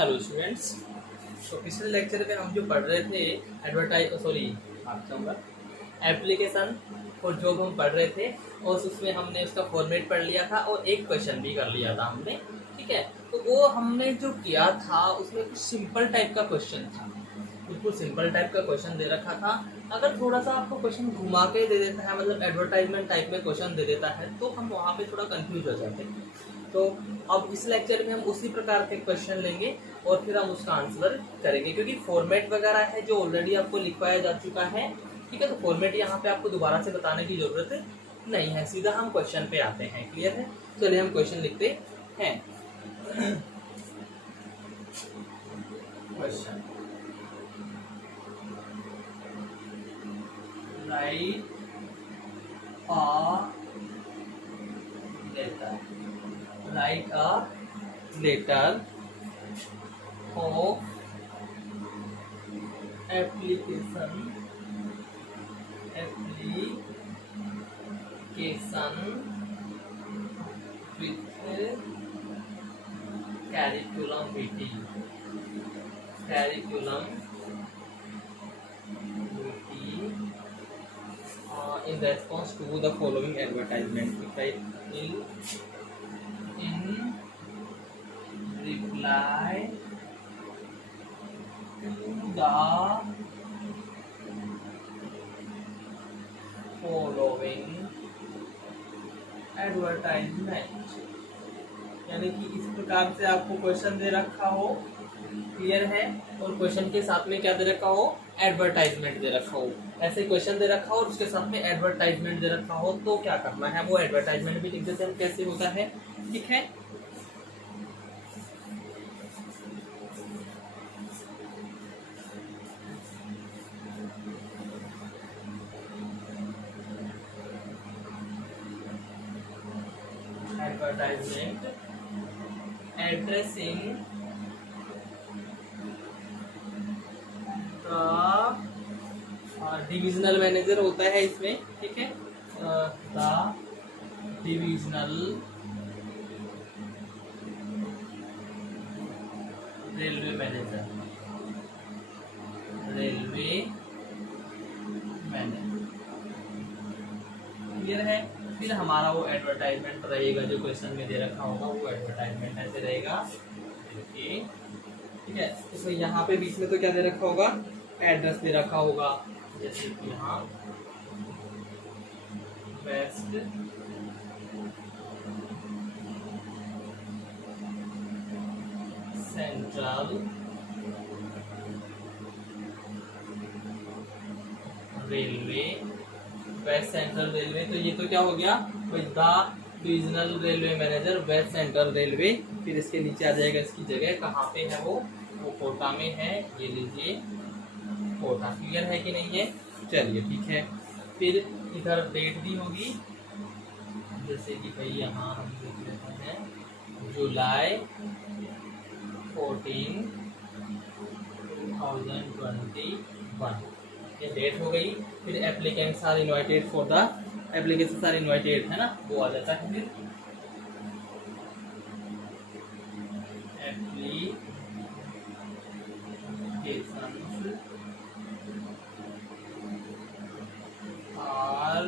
Hello students. तो पिछले lecture में हम जो पढ़ रहे थे एप्लीकेशन और जॉब हम पढ़ रहे थे और उसमें हमने उसका फॉर्मेट पढ़ लिया था और एक क्वेश्चन भी कर लिया था हमने। ठीक है, तो वो हमने जो किया था उसमें कुछ सिंपल टाइप का क्वेश्चन था, बिल्कुल सिंपल टाइप का क्वेश्चन दे रखा था। अगर थोड़ा सा आपको क्वेश्चन घुमा के दे देता है, मतलब एडवर्टाइजमेंट टाइप में क्वेश्चन दे देता है, तो हम वहाँ पे थोड़ा कंफ्यूज हो जाते हैं। तो अब इस लेक्चर में हम उसी प्रकार के क्वेश्चन लेंगे और फिर हम उसका आंसर करेंगे, क्योंकि फॉर्मेट वगैरह है जो ऑलरेडी आपको लिखवाया जा चुका है। ठीक है, तो फॉर्मेट यहाँ पे आपको दोबारा से बताने की जरूरत नहीं है, सीधा हम क्वेश्चन पे आते हैं। क्लियर है? चलिए हम क्वेश्चन लिखते हैं। Question, right write a letter of application with curriculum vitae in response to the following advertisement. In reply to the following advertisement, यानी कि इस प्रकार से आपको क्वेश्चन दे रखा हो, क्लियर है, और क्वेश्चन के साथ में क्या दे रखा हो, एडवर्टाइजमेंट दे रखा हो। ऐसे क्वेश्चन दे रखा हो और उसके साथ में एडवर्टाइजमेंट दे रखा हो, तो क्या करना है, वो एडवर्टाइजमेंट भी लिख देते हैं कैसे होता है। ठीक है, एडवर्टाइजमेंट एड्रेसिंग डिविजनल मैनेजर होता है इसमें। ठीक है, the divisional railway manager clear है। फिर हमारा वो एडवर्टाइजमेंट रहेगा जो क्वेश्चन में दे रखा होगा, वो एडवर्टाइजमेंट ऐसे रहेगा। ठीक है, इसमें यहाँ पे बीच में तो क्या दे रखा होगा, एड्रेस दे रखा होगा, जैसे कि यहाँ west central railway, west central railway, तो ये तो क्या हो गया, the divisional railway manager west central railway. फिर इसके नीचे आ जाएगा इसकी जगह कहाँ पे है, वो कोटा में है, ये लीजिए कोटा। क्लियर है कि नहीं है? चलिए ठीक है, फिर इधर डेट भी होगी, जैसे कि भाई यहाँ हम देख लेते हैं जुलाई 14, 2021, ये डेट हो गई। फिर applicants are invited for the applications are invited, है ना, वो आ जाता है। फिर applications are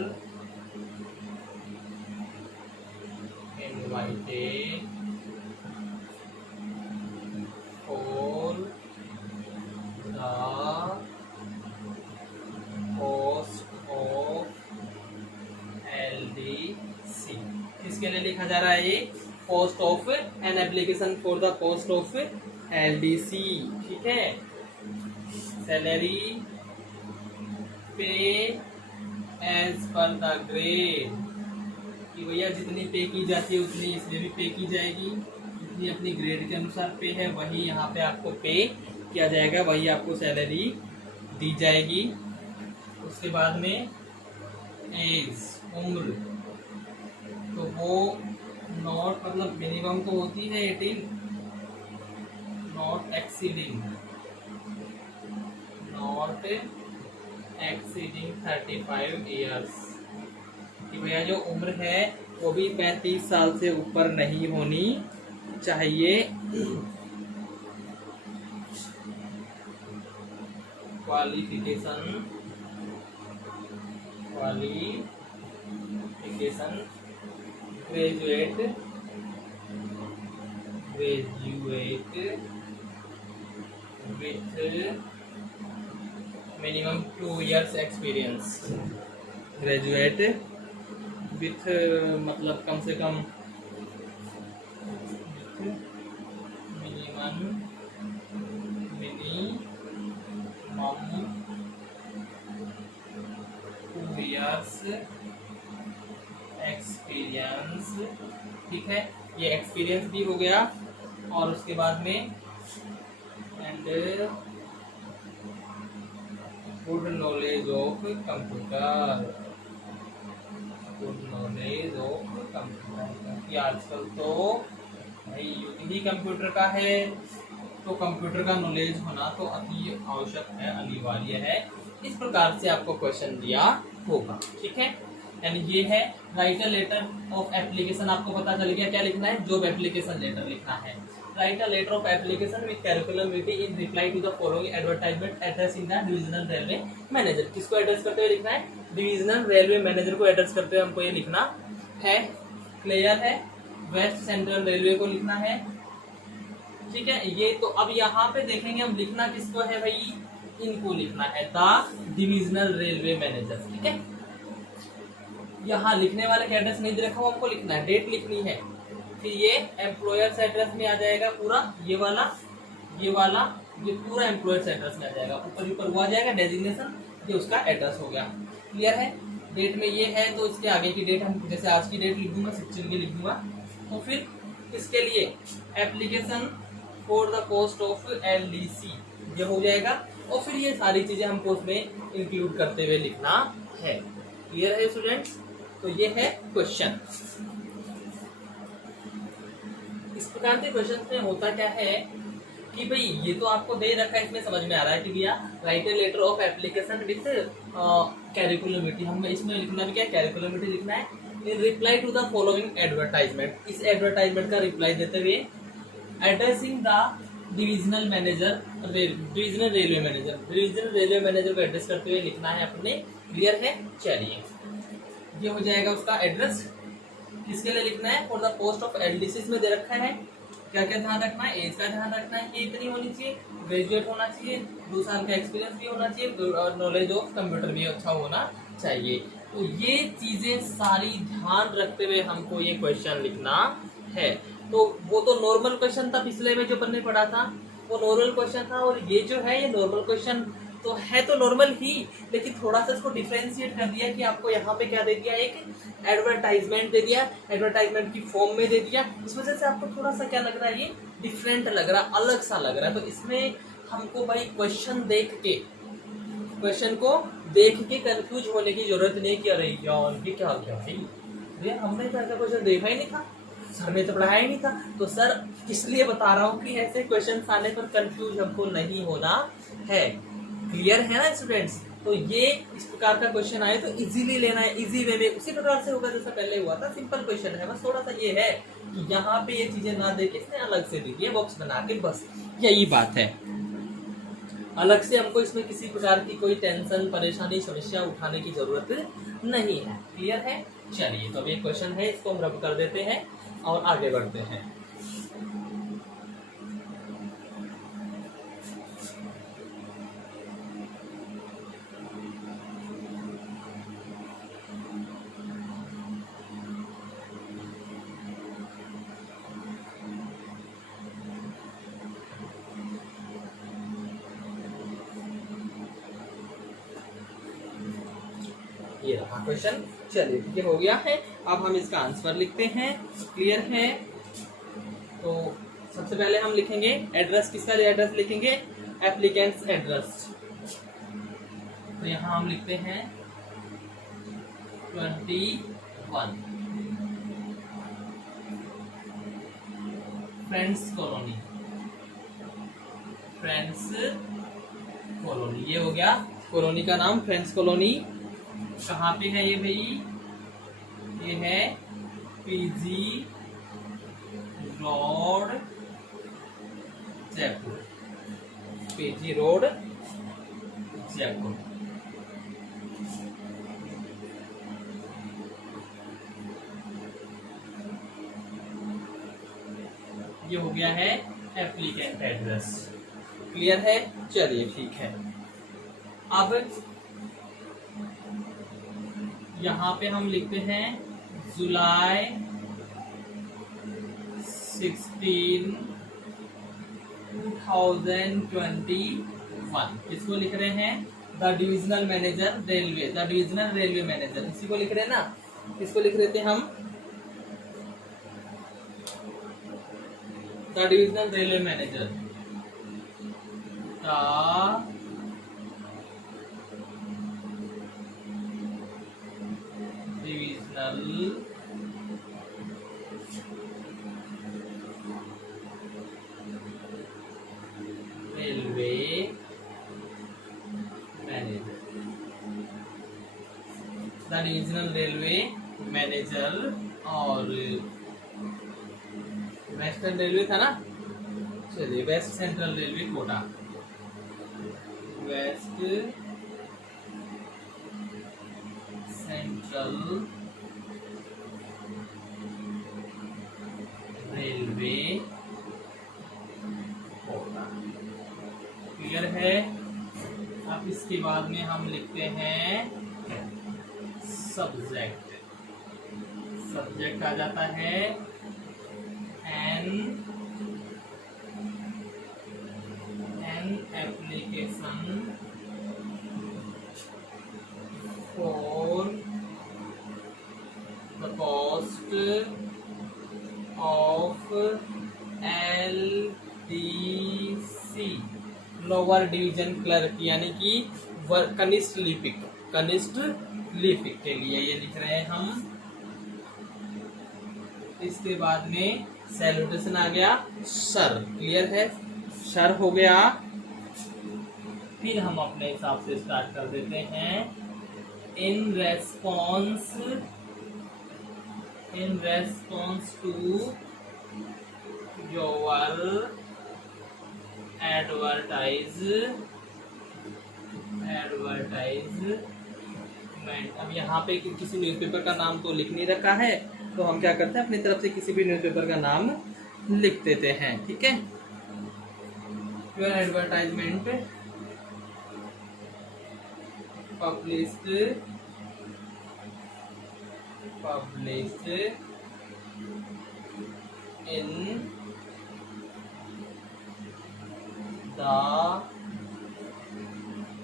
invited for the post of LDC। किसके लिए लिखा जा रहा है ये, post of an application for the post of LDC। ठीक है, सैलरी पे एज पर द ग्रेड, कि भैया जितनी पे की जाती है उतनी इसमें भी पे की जाएगी, जितनी अपनी ग्रेड के अनुसार पे है वही यहाँ पे आपको पे किया जाएगा, वही आपको सैलरी दी जाएगी। उसके बाद में एज, उम्र, तो वो नॉट, मतलब मिनिमम तो होती है 18, नॉट एक्सीडिंग 35 ईयर्स, कि भैया जो उम्र है वो भी 35 साल से ऊपर नहीं होनी चाहिए। Qualification graduate with minimum 2 years experience. Graduate with मतलब कम से कम मिनिमम 2 years एक्सपीरियंस। ठीक है, ये एक्सपीरियंस भी हो गया। और उसके बाद में and good knowledge of computer, क्योंकि आजकल तो भाई युग ही कंप्यूटर का है, तो कंप्यूटर का नॉलेज होना तो अति आवश्यक है, अनिवार्य है। इस प्रकार से आपको क्वेश्चन दिया होगा। ठीक है, यानी ये है write a letter of application. आपको पता चल गया क्या लिखना है, जॉब एप्लीकेशन लेटर लिखना है। Write a letter of application with curriculum meeting in reply to the following advertisement address in the divisional railway manager. किसको एड्रेस करते हुए लिखना है, डिविजनल रेलवे मैनेजर को एड्रेस करते हुए हमको ये लिखना है। क्लियर है, वेस्ट सेंट्रल रेलवे को लिखना है। ठीक है, ये तो अब यहाँ पे देखेंगे हम लिखना किसको है भाई, इनको लिखना है, द डिविजनल रेलवे मैनेजर। ठीक है, यहाँ लिखने वाले का एड्रेस नहीं दे रखा, हमको लिखना है, डेट लिखनी है। फिर ये एम्प्लॉयर्स एड्रेस में आ जाएगा पूरा, ये पूरा एम्प्लॉयर्स एड्रेस में आ जाएगा। ऊपर वो आ जाएगा डेजिग्नेशन, ये उसका एड्रेस हो गया। क्लियर है, डेट में ये है तो इसके आगे की डेट हम जैसे आज की डेट लिख दूंगा, 16 की लिख दूंगा। तो फिर इसके लिए application for the post of LDC ये हो जाएगा। और फिर ये सारी चीजें हमको उसमें इंक्लूड करते हुए लिखना है। क्लियर है स्टूडेंट्स, तो ये है क्वेश्चन। इस प्रकार के क्वेश्चन में होता क्या है कि भाई ये तो आपको दे रखा है, इसमें समझ में आ रहा है कि भैया write a letter of application with curriculum vitae. हमें इसमें लिखना भी क्या, कैरिकुलमिटी लिखना है। In reply to the following advertisement, इस एडवर्टाइजमेंट का रिप्लाई देते हुए addressing the divisional manager, divisional railway manager को एड्रेस करते हुए लिखना है अपने। क्लियर है, चलिए ये हो जाएगा उसका एड्रेस। किसके लिए लिखना है, for the post of LDC में दे रखा है। क्या क्या ध्यान रखना है, एज का ध्यान रखना है कि इतनी होनी चाहिए, ग्रेजुएट होना चाहिए, 2 साल का एक्सपीरियंस भी होना चाहिए और नॉलेज ऑफ कंप्यूटर भी अच्छा होना चाहिए। तो ये चीजें सारी ध्यान रखते हुए हमको ये क्वेश्चन लिखना है। तो वो तो नॉर्मल क्वेश्चन था, पिछले में जो पढ़ने पड़ा था वो नॉर्मल क्वेश्चन था, और ये जो है ये नॉर्मल क्वेश्चन तो है, तो नॉर्मल ही, लेकिन थोड़ा सा इसको डिफरेंशिएट कर दिया कि आपको यहाँ पे क्या दे दिया, एक एडवर्टाइजमेंट दे दिया, एडवर्टाइजमेंट की फॉर्म में दे दिया। इस वजह से आपको थोड़ा सा क्या लग रहा है, ये डिफरेंट लग रहा है, अलग सा लग रहा है। तो इसमें हमको भाई क्वेश्चन को देख के कंफ्यूज होने की जरूरत नहीं कि अरे यार ये क्या क्या भाई, ये हमने क्या क्या क्वेश्चन देखा ही नहीं था, सर ने तो पढ़ाया ही नहीं था। तो सर इसलिए बता रहा हूँ कि ऐसे क्वेश्चन आने पर कंफ्यूज हमको नहीं होना है। क्लियर है ना स्टूडेंट्स, तो ये इस प्रकार का क्वेश्चन आए तो इजीली लेना है, इजी वे में उसी प्रकार से होगा जैसा पहले हुआ था। सिंपल क्वेश्चन है, बस थोड़ा सा ये है कि यहाँ पे ये चीजें ना देके इसने अलग से दी है बॉक्स बना के, बस यही बात है। अलग से हमको इसमें किसी प्रकार की कोई टेंशन, परेशानी, समस्या उठाने की जरूरत नहीं है। क्लियर है, चलिए तो अब ये क्वेश्चन है, इसको हम रब कर देते हैं और आगे बढ़ते हैं। ये रहा क्वेश्चन, चलिए ठीक है, हो गया है। अब हम इसका आंसर लिखते हैं। क्लियर है, तो सबसे पहले हम लिखेंगे एड्रेस, किसका एड्रेस लिखेंगे, एप्लीकेंट्स एड्रेस। तो यहाँ हम लिखते हैं 21 फ्रेंड्स कॉलोनी, ये हो गया कॉलोनी का नाम, फ्रेंड्स कॉलोनी। कहाँ पे है ये भाई, ये है PG road Jaipur, PG road Jaipur. ये हो गया है एप्लीकेंट एड्रेस। क्लियर है? चलिए ठीक है। अब यहाँ पे हम लिखते हैं जुलाई 16, 2021। किसको लिख रहे हैं? The divisional manager railway, the divisional railway manager, इसी को लिख रहे हैं ना। किसको लिख रहे थे हम? The divisional railway manager, the divisional railway manager, the divisional railway manager. और वेस्टर्न रेलवे था ना, चलिए west central railway Kota, west central railway Kota. Clear है? अब इसके बाद में हम लिखते हैं सब्जेक्ट। सब्जेक्ट आ जाता है N application for the post of LDC, lower division clerk, यानी कि कनिष्ठ लिपिक, कनिष्ठ लिपिक के लिए ये लिख रहे हैं हम। इसके बाद में सैल्यूटेशन आ गया सर। क्लियर है? सर हो गया। फिर हम अपने हिसाब से स्टार्ट कर देते हैं। In response to your advertisement. अब यहाँ पे किसी न्यूज़पेपर का नाम तो लिख नहीं रखा है, तो हम क्या करते हैं, अपनी तरफ से किसी भी न्यूज़पेपर का नाम लिख देते हैं। ठीक है? Your advertisement published in the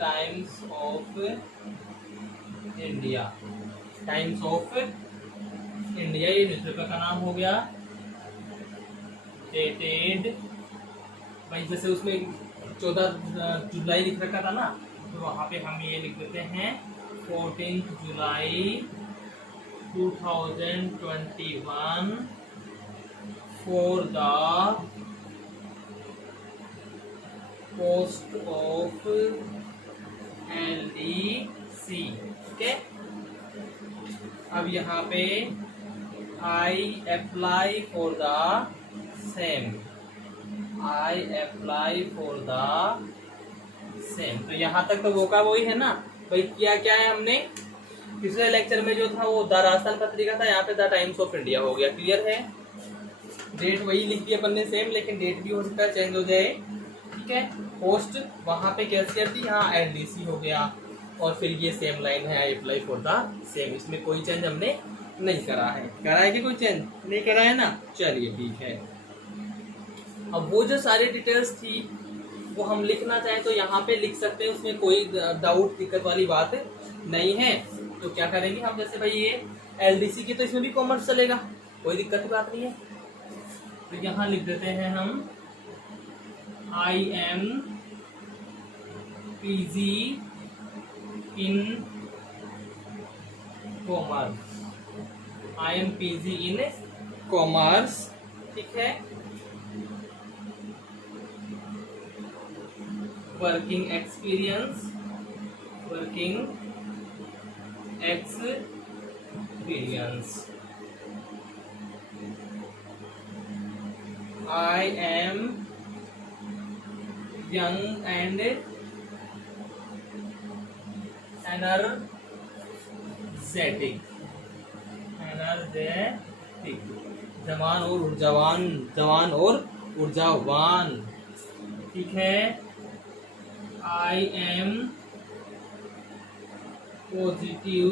Times of India. Times of India ये न्यूज़पेपर का नाम हो गया। डेटेड, भाई जैसे उसमें 14 जुलाई लिख रखा था ना, तो वहाँ पे हम ये लिख देते हैं 14 जुलाई 2021 for the post of LDC। ठीक है? अब यहाँ पे I apply for the same, तो यहाँ तक तो वो का वही है ना भाई। किया क्या है हमने? पिछले लेक्चर में जो था वो द राजस्थान पत्रिका था, यहाँ पे द टाइम्स ऑफ इंडिया हो गया। क्लियर है? डेट वही लिख दी अपन ने सेम, लेकिन डेट भी हो सकता है चेंज हो जाए। ठीक है? पोस्ट वहां पे कैसे थी, यहाँ LDC हो गया, और फिर ये सेम लाइन है I apply for the same. इसमें कोई चेंज हमने नहीं करा है। करा है कि कोई चेंज नहीं करा है ना? चलिए ठीक है। अब वो जो सारी डिटेल्स थी वो हम लिखना चाहें तो यहाँ पे लिख सकते हैं, उसमें कोई डाउट दिक्कत वाली बात नहीं है। तो क्या करेंगे हम, जैसे भाई ये LDC की तो इसमें भी कॉमर्स चलेगा, कोई दिक्कत की बात नहीं है। तो यहाँ लिख देते हैं हम IM PG in commerce, IM PG in commerce। ठीक है? Working experience I am young and energetic, energetic, जवान और ऊर्जावान, जवान और ऊर्जावान, ठीक है। I am positive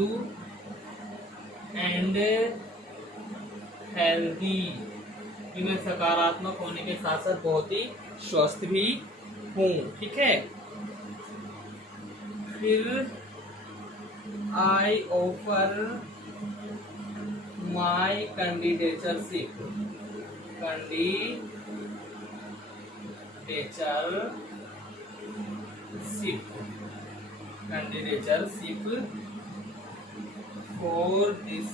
and healthy, कि मैं सकारात्मक होने के साथ साथ बहुत ही स्वस्थ भी हूँ, ठीक है। फिर I offer my candidatership, candidatership for this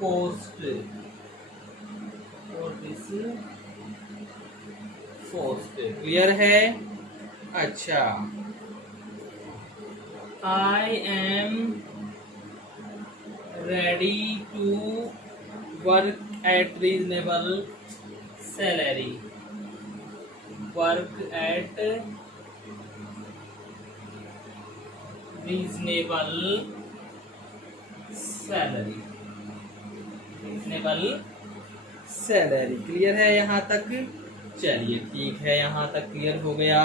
post, clear है। अच्छा, I am ready to work at reasonable salary, work at reasonable salary, reasonable salary, clear है यहाँ तक। चलिए ठीक है, यहाँ तक क्लियर हो गया।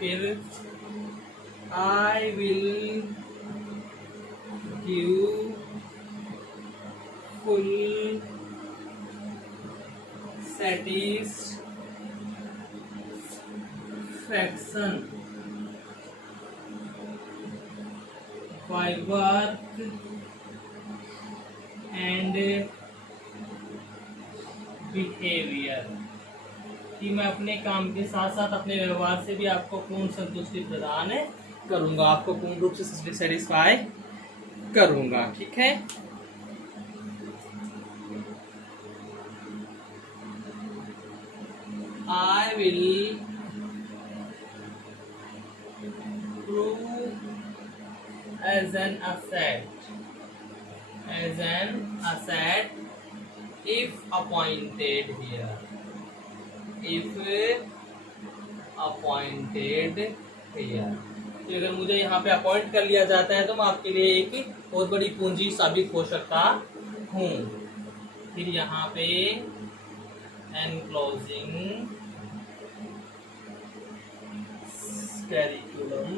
फिर I will give full satisfaction by work and behavior, कि मैं अपने काम के साथ साथ अपने व्यवहार से भी आपको पूर्ण संतुष्टि प्रदान करूंगा, आपको पूर्ण रूप से सेटिस्फाई करूंगा, ठीक है। I will prove as an asset if appointed here, तो अगर मुझे यहाँ पे अपॉइंट कर लिया जाता है तो मैं आपके लिए एक बहुत बड़ी पूंजी साबित हो सकता हूँ। फिर यहाँ पे enclosing curriculum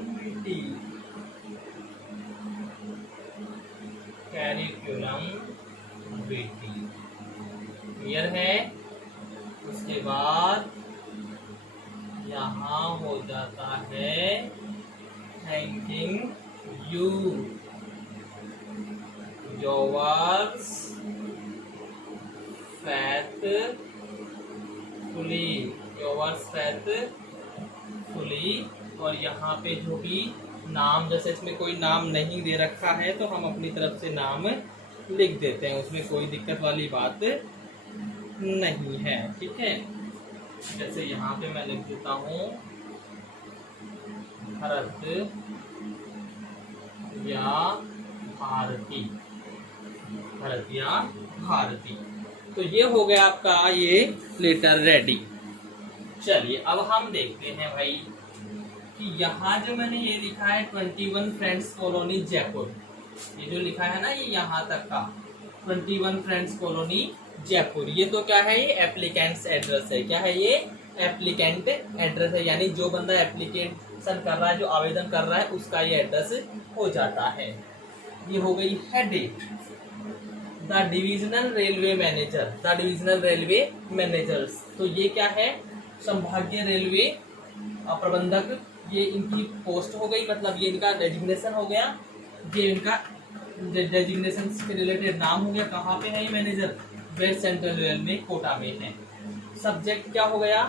vitae, क्लियर है। उसके बाद यहाँ हो जाता है थैंकिंग यू योर्स फेथफुली, और यहाँ पे जो भी नाम, जैसे इसमें कोई नाम नहीं दे रखा है तो हम अपनी तरफ से नाम लिख देते हैं, उसमें कोई दिक्कत वाली बात नहीं है, ठीक है। जैसे यहाँ पे मैं लिख देता हूँ भरत या भारती, तो ये हो गया आपका ये लेटर रेडी। चलिए अब हम देखते हैं भाई कि यहाँ जो मैंने ये लिखा है 21 फ्रेंड्स कॉलोनी जयपुर, ये जो लिखा है ना ये यहाँ तक का 21 फ्रेंड्स कॉलोनी जयपुर, ये तो क्या है, ये एप्लीकेंट्स एड्रेस है। क्या है ये? एप्लीकेंट एड्रेस है, यानी जो बंदा एप्लीकेशन कर रहा है, जो आवेदन कर रहा है, उसका ये एड्रेस हो जाता है। ये हो गई है date. The divisional railway managers, तो ये क्या है, संभागीय रेलवे प्रबंधक, ये इनकी पोस्ट हो गई, मतलब ये इनका डेजिग्नेशन हो गया, ये इनका डेजिग्नेशन से रिलेटेड नाम हो गया। कहाँ पे है ये manager? West central railway Kota में है। सब्जेक्ट क्या हो गया?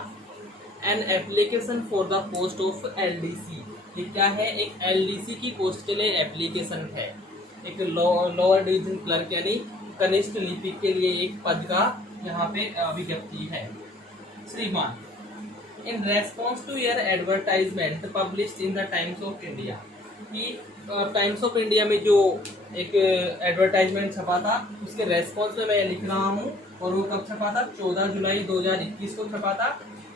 An application for the post of LDC, ये क्या है, एक एलडीसी की पोस्ट के लिए एप्लीकेशन है, एक लोअर डिवीजन क्लर्क यानी कनिष्ठ लिपिक के लिए एक पद का यहाँ पे विज्ञप्ति है। श्रीमान, in response to your advertisement published in the Times of India, कि टाइम्स ऑफ इंडिया में जो एक एडवर्टाइजमेंट छपा था उसके रेस्पॉन्स में मैं लिख रहा हूँ और वो कब छपा था? 14 जुलाई 2021 को छपा था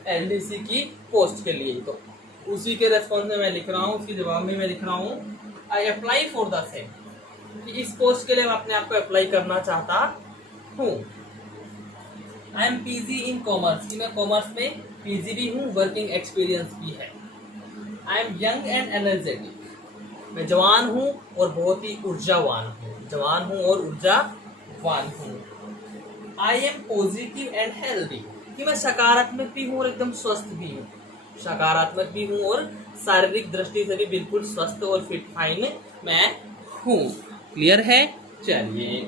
एलडीसी की पोस्ट के लिए। तो उसी के रेस्पॉन्स में मैं लिख रहा हूँ, उसके जवाब में मैं लिख रहा हूँ I apply for the same, कि इस पोस्ट के लिए मैं अपने आप को अप्लाई करना चाहता हूँ। I M PG in commerce, कि मैं कॉमर्स में पीजी भी हूँ, वर्किंग एक्सपीरियंस भी है। I am young and energetic, मैं जवान हूँ और बहुत ही ऊर्जावान हूँ, जवान हूँ और ऊर्जावान हूँ। I M positive and healthy, कि मैं सकारात्मक भी हूँ और एकदम स्वस्थ भी हूँ, सकारात्मक भी हूँ और शारीरिक दृष्टि से भी बिल्कुल स्वस्थ और फिट फाइन मैं हूँ। क्लियर है? चलिए,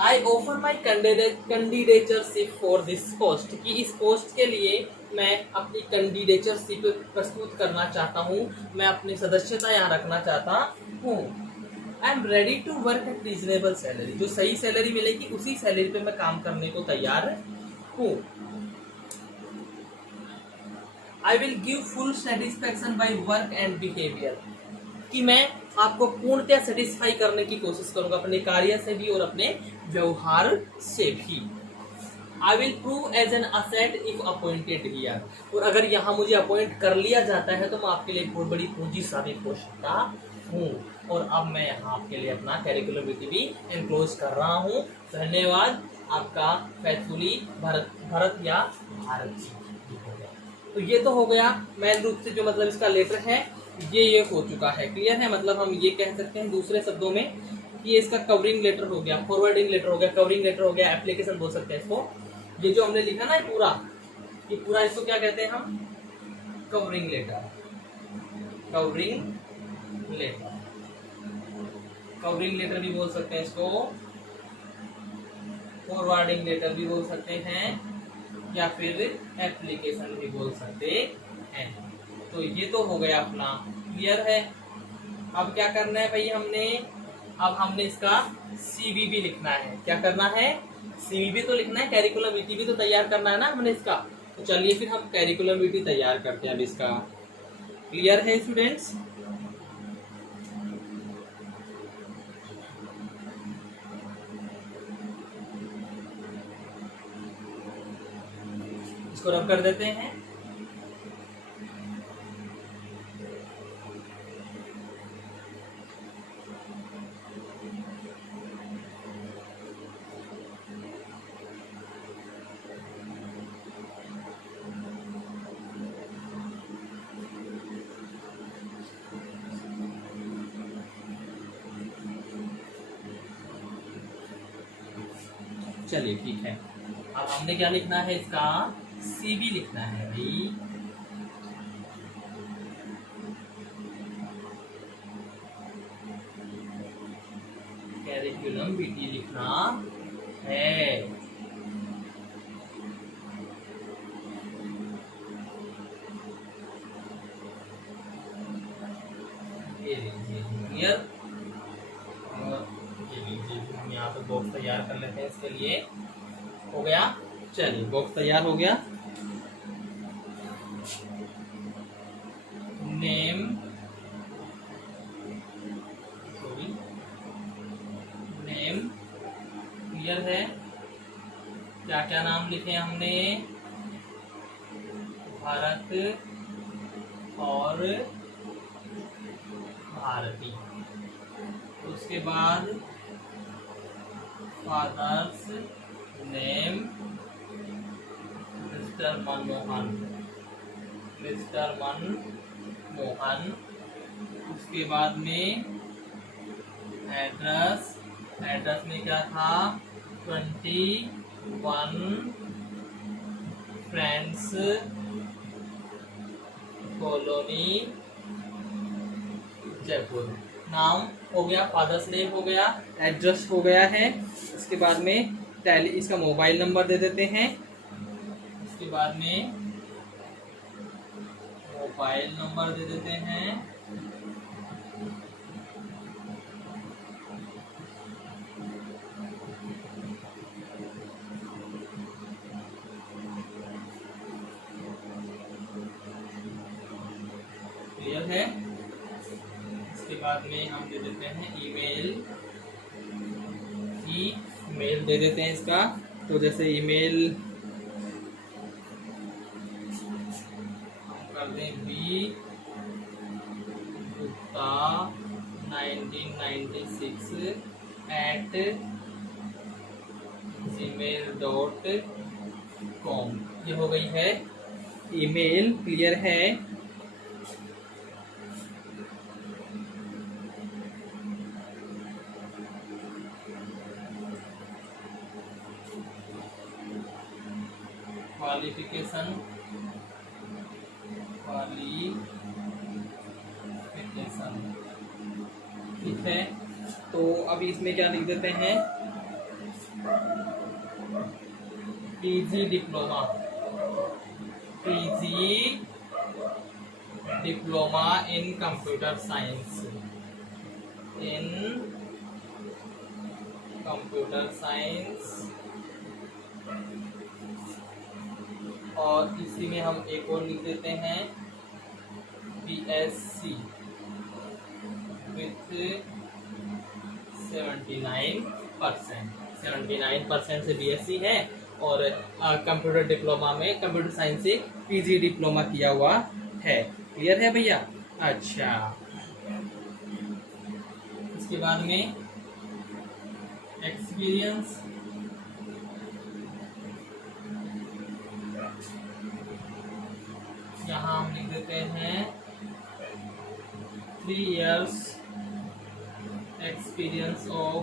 I offer my candidatership for this post, कि इस पोस्ट के लिए मैं अपनी कैंडिडेटरशिप प्रस्तुत करना चाहता हूँ, मैं अपनी सदस्यता यहाँ रखना चाहता हूँ। I am ready to work at reasonable salary, जो सही सैलरी मिलेगी उसी सैलरी पे मैं काम करने को तैयार हूँ। I will give full satisfaction by work and behaviour, कि मैं आपको पूर्णतः सेटिस्फाई करने की कोशिश करूंगा अपने कार्य से भी और अपने व्यवहार से भी। I will prove as an asset if appointed here, और अगर यहाँ मुझे अपॉइंट कर लिया जाता है तो मैं आपके लिए बहुत बड़ी पूंजी साबित हो सकता हूँ। और अब मैं यहाँ आपके लिए अपना कैरिकुलम भी एनक्लोज कर रहा हूँ। धन्यवाद, आपका फैथफुली भरत या भारत। तो ये तो हो गया मेन रूप से जो मतलब इसका लेटर है ये हो चुका है। क्लियर है? मतलब हम ये कह सकते हैं दूसरे शब्दों में कि ये इसका कवरिंग लेटर हो गया, फॉरवर्डिंग लेटर हो गया, कवरिंग लेटर हो गया, एप्लीकेशन बोल सकते हैं इसको। ये जो हमने लिखा ना पूरा, ये पूरा इसको क्या कहते हैं हम? Covering letter. Covering letter, covering letter भी बोल सकते हैं इसको, फॉरवर्डिंग लेटर भी बोल सकते हैं, या फिर एप्लीकेशन भी बोल सकते हैं। तो ये तो हो गया अपना। क्लियर है? अब क्या करना है भाई हमने? अब हमने इसका सीवीबी लिखना है। क्या करना है? सीवीबी तो लिखना है, कैरिकुलम वीटी भी तो तैयार करना है ना हमने इसका। तो चलिए फिर हम कैरिकुलम वीटी तैयार करते हैं अब इसका। क्लियर है स्टूडेंट्स? इसको रब कर देते हैं। चलिए ठीक है, अब हमने क्या लिखना है? इसका सीबी लिखना है भाई। कैरिकुलम वीटी लिखना है। क्लियर? हम यहाँ पे बॉक्स तैयार कर लेते हैं इसके लिए। हो गया? चलिए बॉक्स तैयार हो गया। नेम, सॉरी, नेम क्लियर है? क्या क्या नाम लिखे हमने? भारत और भारती। उसके बाद father's name mister Manmohan, mister Manmohan. उसके बाद में एड्रेस, एड्रेस में क्या था? 21 फ्रेंड्स कॉलोनी जयपुर। नाम हो गया, फादर्स नेम हो गया, एड्रेस हो गया है। उसके बाद में इसका मोबाइल नंबर दे देते हैं। उसके बाद में मोबाइल नंबर दे देते हैं। क्लियर है? इसके बाद में हम दे देते हैं ईमेल की मेल दे देते हैं इसका। तो जैसे ईमेल कर दें बी गुप्ता 1996 @gmail.com, ये हो गई है ईमेल। क्लियर है? क्वालिफिकेशन ठीक है। तो अभी इसमें क्या लिख देते हैं, PG diploma, PG diploma in computer science, in computer science. और इसी में हम एक और लिख देते हैं बीएससी विथ 79% से बीएससी है, और कंप्यूटर डिप्लोमा में कंप्यूटर साइंस से पीजी डिप्लोमा किया हुआ है। क्लियर है भैया? अच्छा, इसके बाद में एक्सपीरियंस, यहाँ हम लिख देते हैं 3 years experience of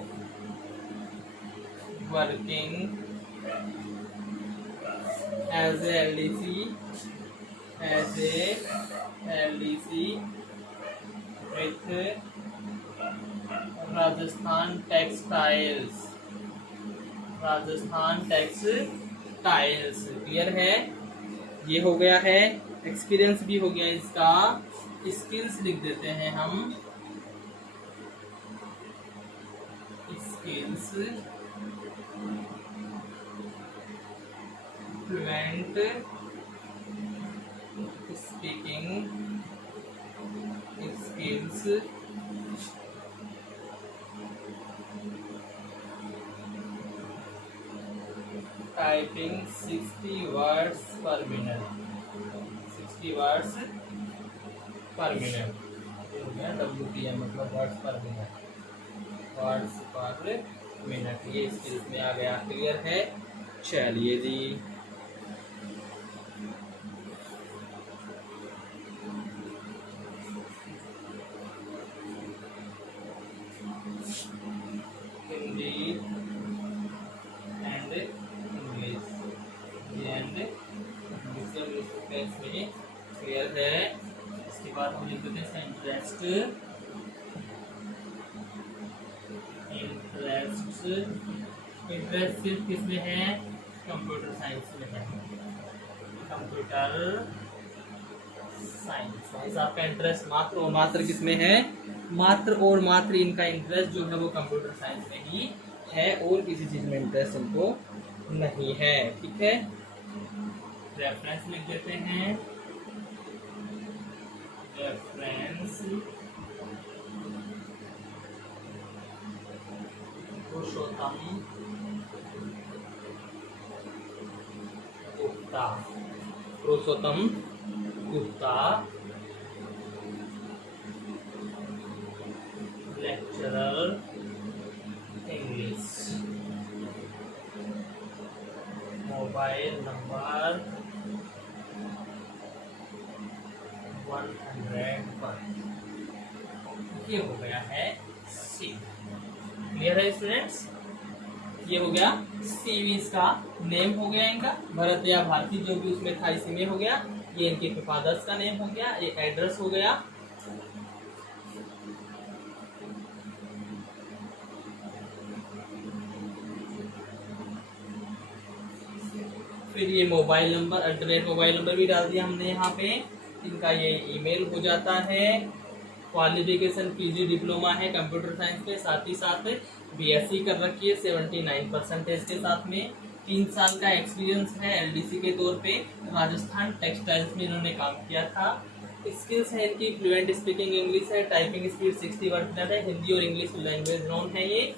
working as a LDC with Rajasthan textiles. Clear है? ये हो गया है, एक्सपीरियंस भी हो गया इसका। स्किल्स लिख देते हैं हम, skills fluent speaking skills, typing 60 words पर मिनट, 60 वर्ड्स पर मिनट, WPM मतलब वर्ड्स पर मिनट, वर्ड्स पर मिनट, ये स्किल्स में आ गया। क्लियर है? चलिए जी, हिंदी एंड इंग्लिश, एंड में क्लियर है। इसके बाद हम लिख देते हैं इंटरेस्ट सिर्फ किसमें है? कंप्यूटर साइंस में है, कंप्यूटर साइंस। आपका इंटरेस्ट मात्र और मात्र किसमें है? मात्र और मात्र इनका इंटरेस्ट जो है वो कंप्यूटर साइंस में ही है, और किसी चीज में इंटरेस्ट इनको नहीं है। ठीक है, रेफरेंस लिख देते हैं, reference Purushottam Gupta lecturer English, mobile number 100 पर। ये हो गया है सी। क्लियर है स्टूडेंट्स? ये हो गया सीवी, इसका नेम हो गया इनका, भरत या भारती जो भी उसमें था इसी में हो गया। ये इनके फादर्स का नेम हो गया, ये एड्रेस हो गया। फिर ये mobile number, alternate mobile number भी डाल दिया हमने यहाँ पे। इनका ये ईमेल हो जाता है। क्वालिफिकेशन पीजी डिप्लोमा है कंप्यूटर साइंस में, साथ ही साथ बीएससी कर रखी है 79% के साथ में। 3 साल का एक्सपीरियंस है एलडीसी के तौर पे। राजस्थान टेक्सटाइल्स में इन्होंने काम किया था। स्किल्स है इनकी फ्लुएंट स्पीकिंग इंग्लिश है, टाइपिंग स्पीड 60 वर्ड है, हिंदी और इंग्लिश लैंग्वेज नोन है ये।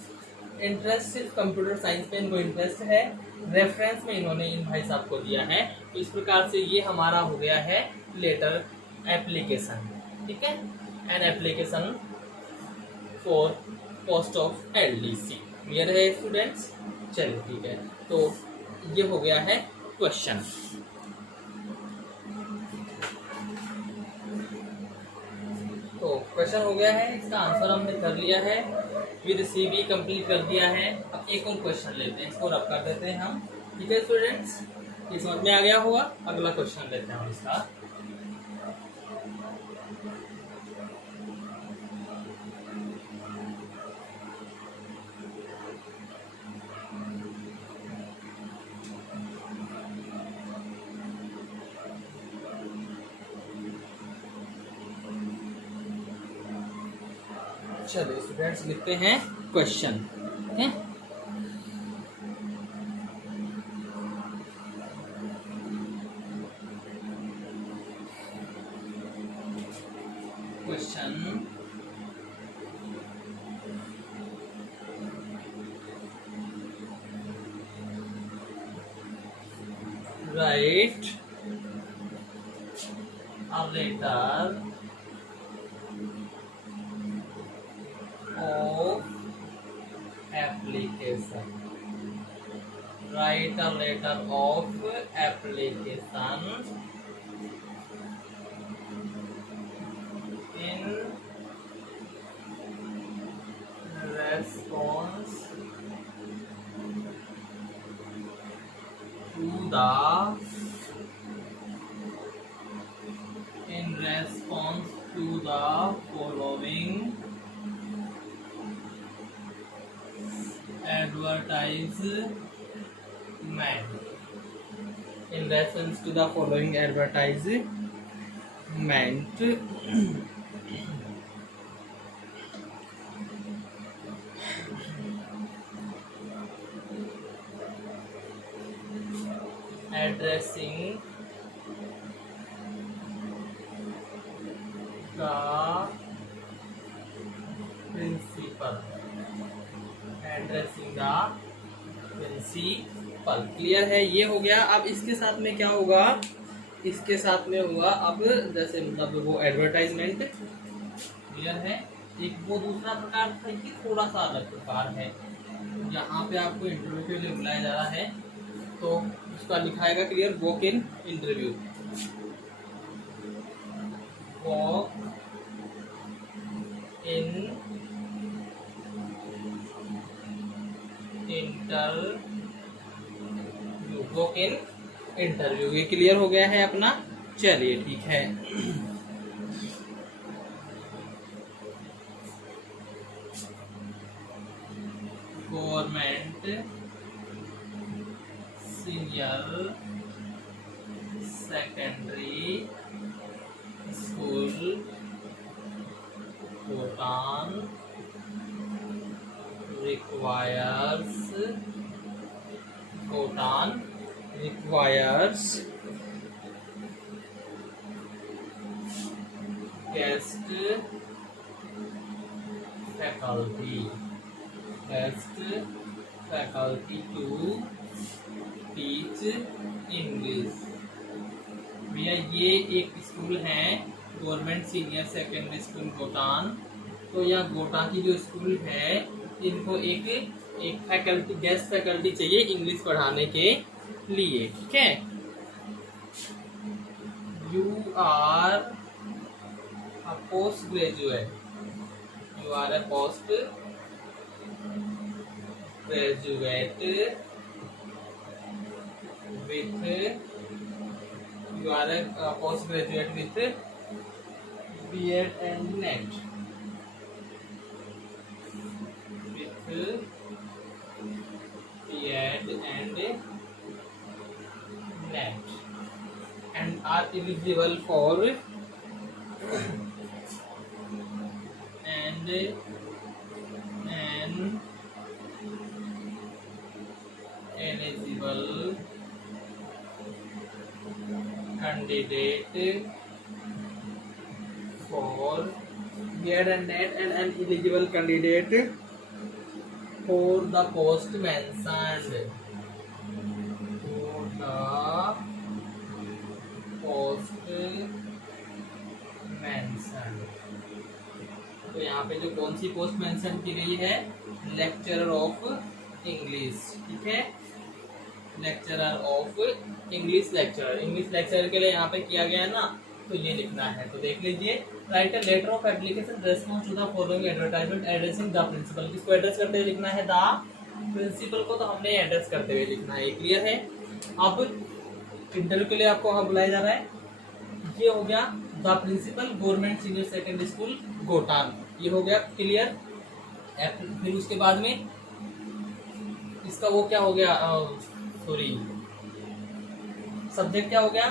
इंटरेस्ट सिर्फ कंप्यूटर साइंस में इनको इंटरेस्ट है, रेफरेंस में इन्होंने इन भाई साहब को दिया है। तो इस प्रकार से ये हमारा हो गया है लेटर एप्लीकेशन, ठीक है, N application for post of LDC. Clear है स्टूडेंट्स? चलिए ठीक है, तो ये हो गया है क्वेश्चन। तो क्वेश्चन हो गया है, इसका आंसर हमने कर लिया है, विद सीवी कंप्लीट कर दिया है। अब एक और क्वेश्चन लेते हैं, इसको रब कर देते हैं हम, ठीक है स्टूडेंट्स? ये समझ में आ गया होगा। अगला क्वेश्चन लेते हैं हम इसका। चलिए स्टूडेंट्स लिखते हैं क्वेश्चन, ठीक है? Question right a letter of application. Write a letter of application in response to the following advertisement. In reference to the following advertisement. Addressing the principal. Addressing the principal. Clear है? ये हो गया। अब इसके साथ में क्या होगा? इसके साथ में होगा अब जैसे मतलब वो एडवर्टाइजमेंट, क्लियर है? एक वो दूसरा प्रकार था कि थोड़ा सा अलग प्रकार है। यहाँ पे आपको इंटरव्यू के लिए बुलाया जा रहा है तो उसका लिखाएगा clear, walk in interview. Walk in interview, walk in interview. ये क्लियर हो गया है अपना। चलिए ठीक है। Government senior secondary school Kotan requires guest faculty to teach English। भैया ये एक स्कूल है government senior secondary school Gotan. तो यहाँ गोटान की जो स्कूल है इनको एक फैकल्टी, गेस्ट फैकल्टी चाहिए इंग्लिश पढ़ाने के लिए, ठीक है? You are a post graduate, you are a post graduate with, you are a post graduate with BEd and NET, BEd and NET, and are eligible for and an eligible candidate for BEd and NET, and an eligible candidate for the post mentioned, for the post mentioned। तो यहाँ पे जो कौन सी post mention की गई है, lecturer of English, ठीक है, लेक्चरर ऑफ इंग्लिश, लेक्चरर के लिए यहाँ पे किया गया है ना, तो ये लिखना है। तो देख लीजिए, write a letter of application response to the following advertisement addressing the principal. किसको एड्रेस करते हुए लिखना है, द प्रिंसिपल को, तो हमने एड्रेस करते हुए लिखना है। क्लियर है। अब इंटरव्यू के लिए आपको वहाँ बुलाया जा रहा है, ये हो गया the principal government senior secondary school Gotan, ये हो गया क्लियर। फिर उसके बाद में इसका वो क्या हो गया, सॉरी, सब्जेक्ट क्या हो गया,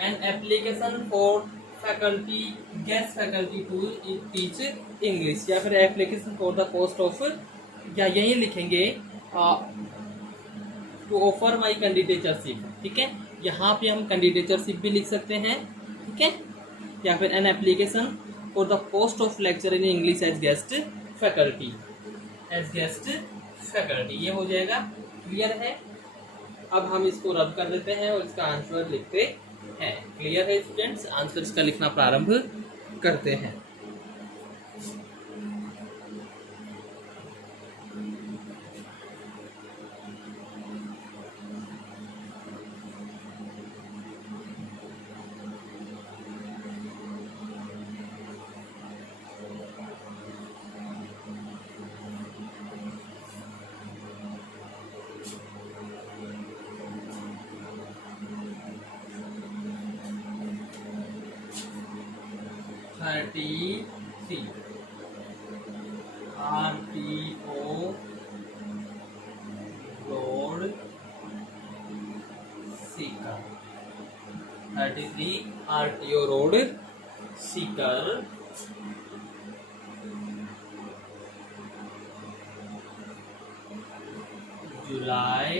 an application for faculty, guest faculty to teach English, या फिर application for the post of, या यही लिखेंगे टू ऑफर माई कैंडिडेटरशिप, ठीक है, यहाँ पे हम कैंडिडेटरशिप भी लिख सकते हैं, ठीक है, या फिर an application for the post of lecture in English as guest faculty, ये हो जाएगा। क्लियर है। अब हम इसको रद्द कर देते हैं और इसका आंसर लिखते हैं। क्लियर है स्टूडेंट्स, आंसर इसका लिखना प्रारंभ करते हैं। RTO road Sikar, 33 RTO road Sikar, July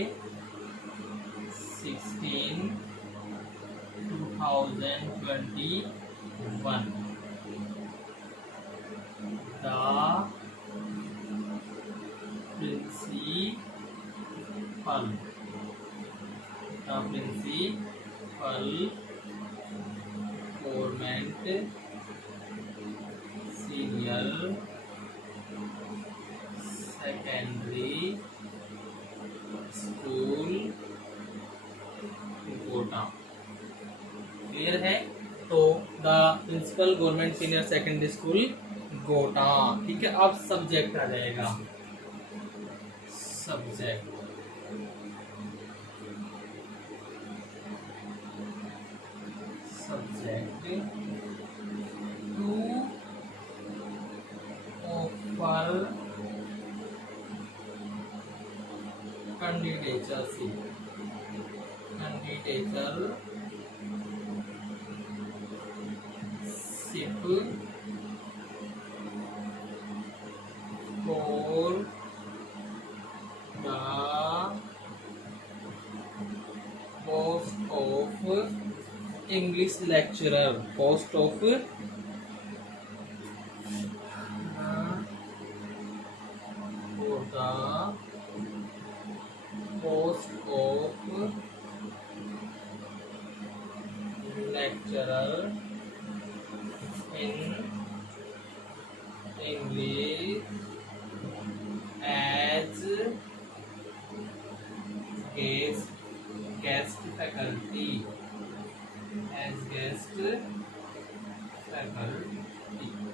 16, 2021। The principal government senior secondary school Kota. Clear है। तो the principal government senior secondary school Gota, ठीक है। अब सब्जेक्ट आ जाएगा, subject to offer candidatership for the post of English lecturer, post of for the post of lecturer in English as guest faculty,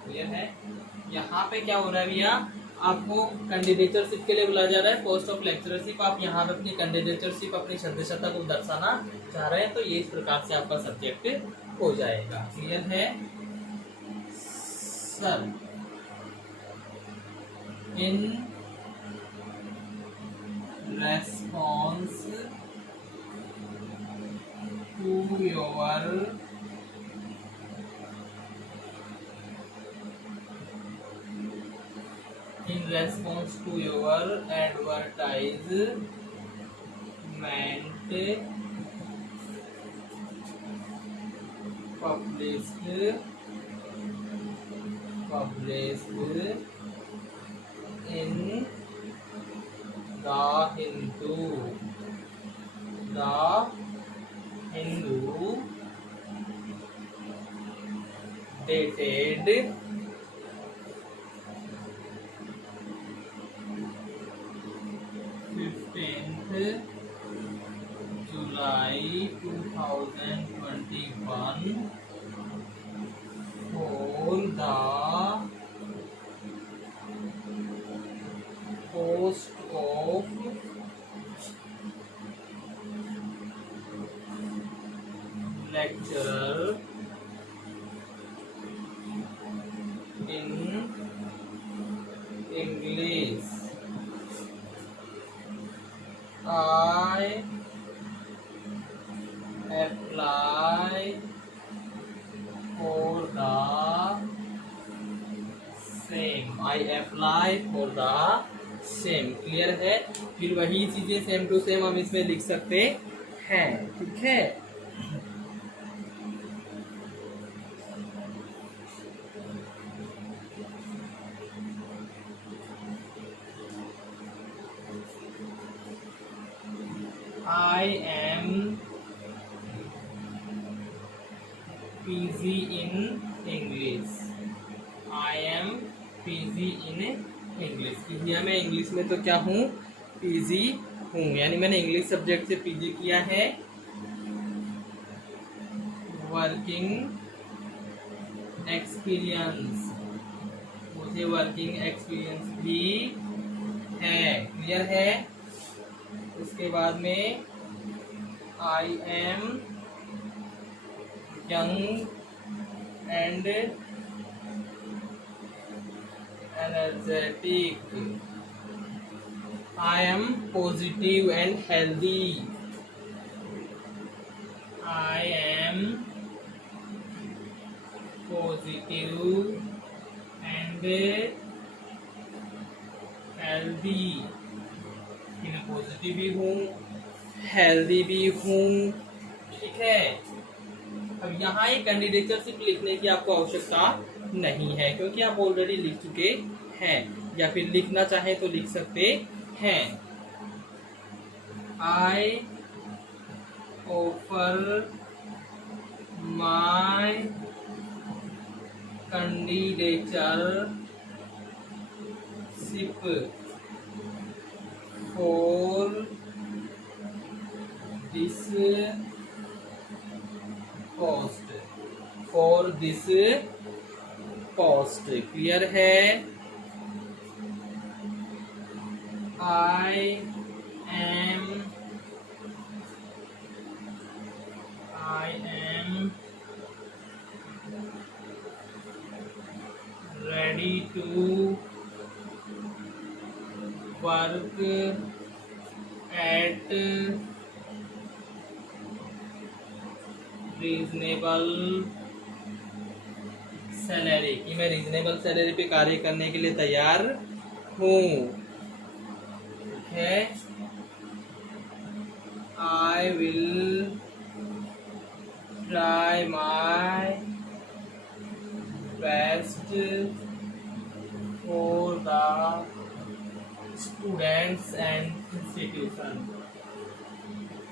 clear है। यहाँ पे क्या हो रहा है भैया, आपको कैंडिडेटरशिप के लिए बुलाया जा रहा है, पोस्ट ऑफ लेक्चरशिप। आप यहाँ पे अपनी कैंडिडेटरशिप, अपनी सदस्यता को दर्शाना चाह रहे हैं, तो ये इस प्रकार से आपका सब्जेक्ट हो जाएगा। क्लियर है sir. In response to your advertisement published in the Hindu dated 15th July 2021 for the post of lecturer in English. I apply for the same. I apply for the same. Clear है? फिर वही चीजें same to same हम इसमें लिख सकते हैं. ठीक है. I am PG in English. I am PG in English. किया मैं इंग्लिश में तो क्या हूँ? PG हूँ. यानी मैंने इंग्लिश सब्जेक्ट से PG किया है. वर्किंग एक्सपीरियंस, मुझे वर्किंग एक्सपीरियंस भी है. क्लियर है? उसके बाद में I am young and energetic. I am positive and healthy. I am positive and healthy. मैं पॉजिटिव भी हूँ, हेल्दी भी हूँ. ठीक है. अब यहाँ एक कैंडिडेचर सिर्फ लिखने की आपको आवश्यकता नहीं है, क्योंकि आप ऑलरेडी लिख चुके हैं. या फिर लिखना चाहे तो लिख सकते हैं. I offer my candidatureship for this post. Clear है? I am ready to work at reasonable salary. कि मैं रीजनेबल सैलरी पे कार्य करने के लिए तैयार हूँ. ठीक है. I will try my best for the students and institution.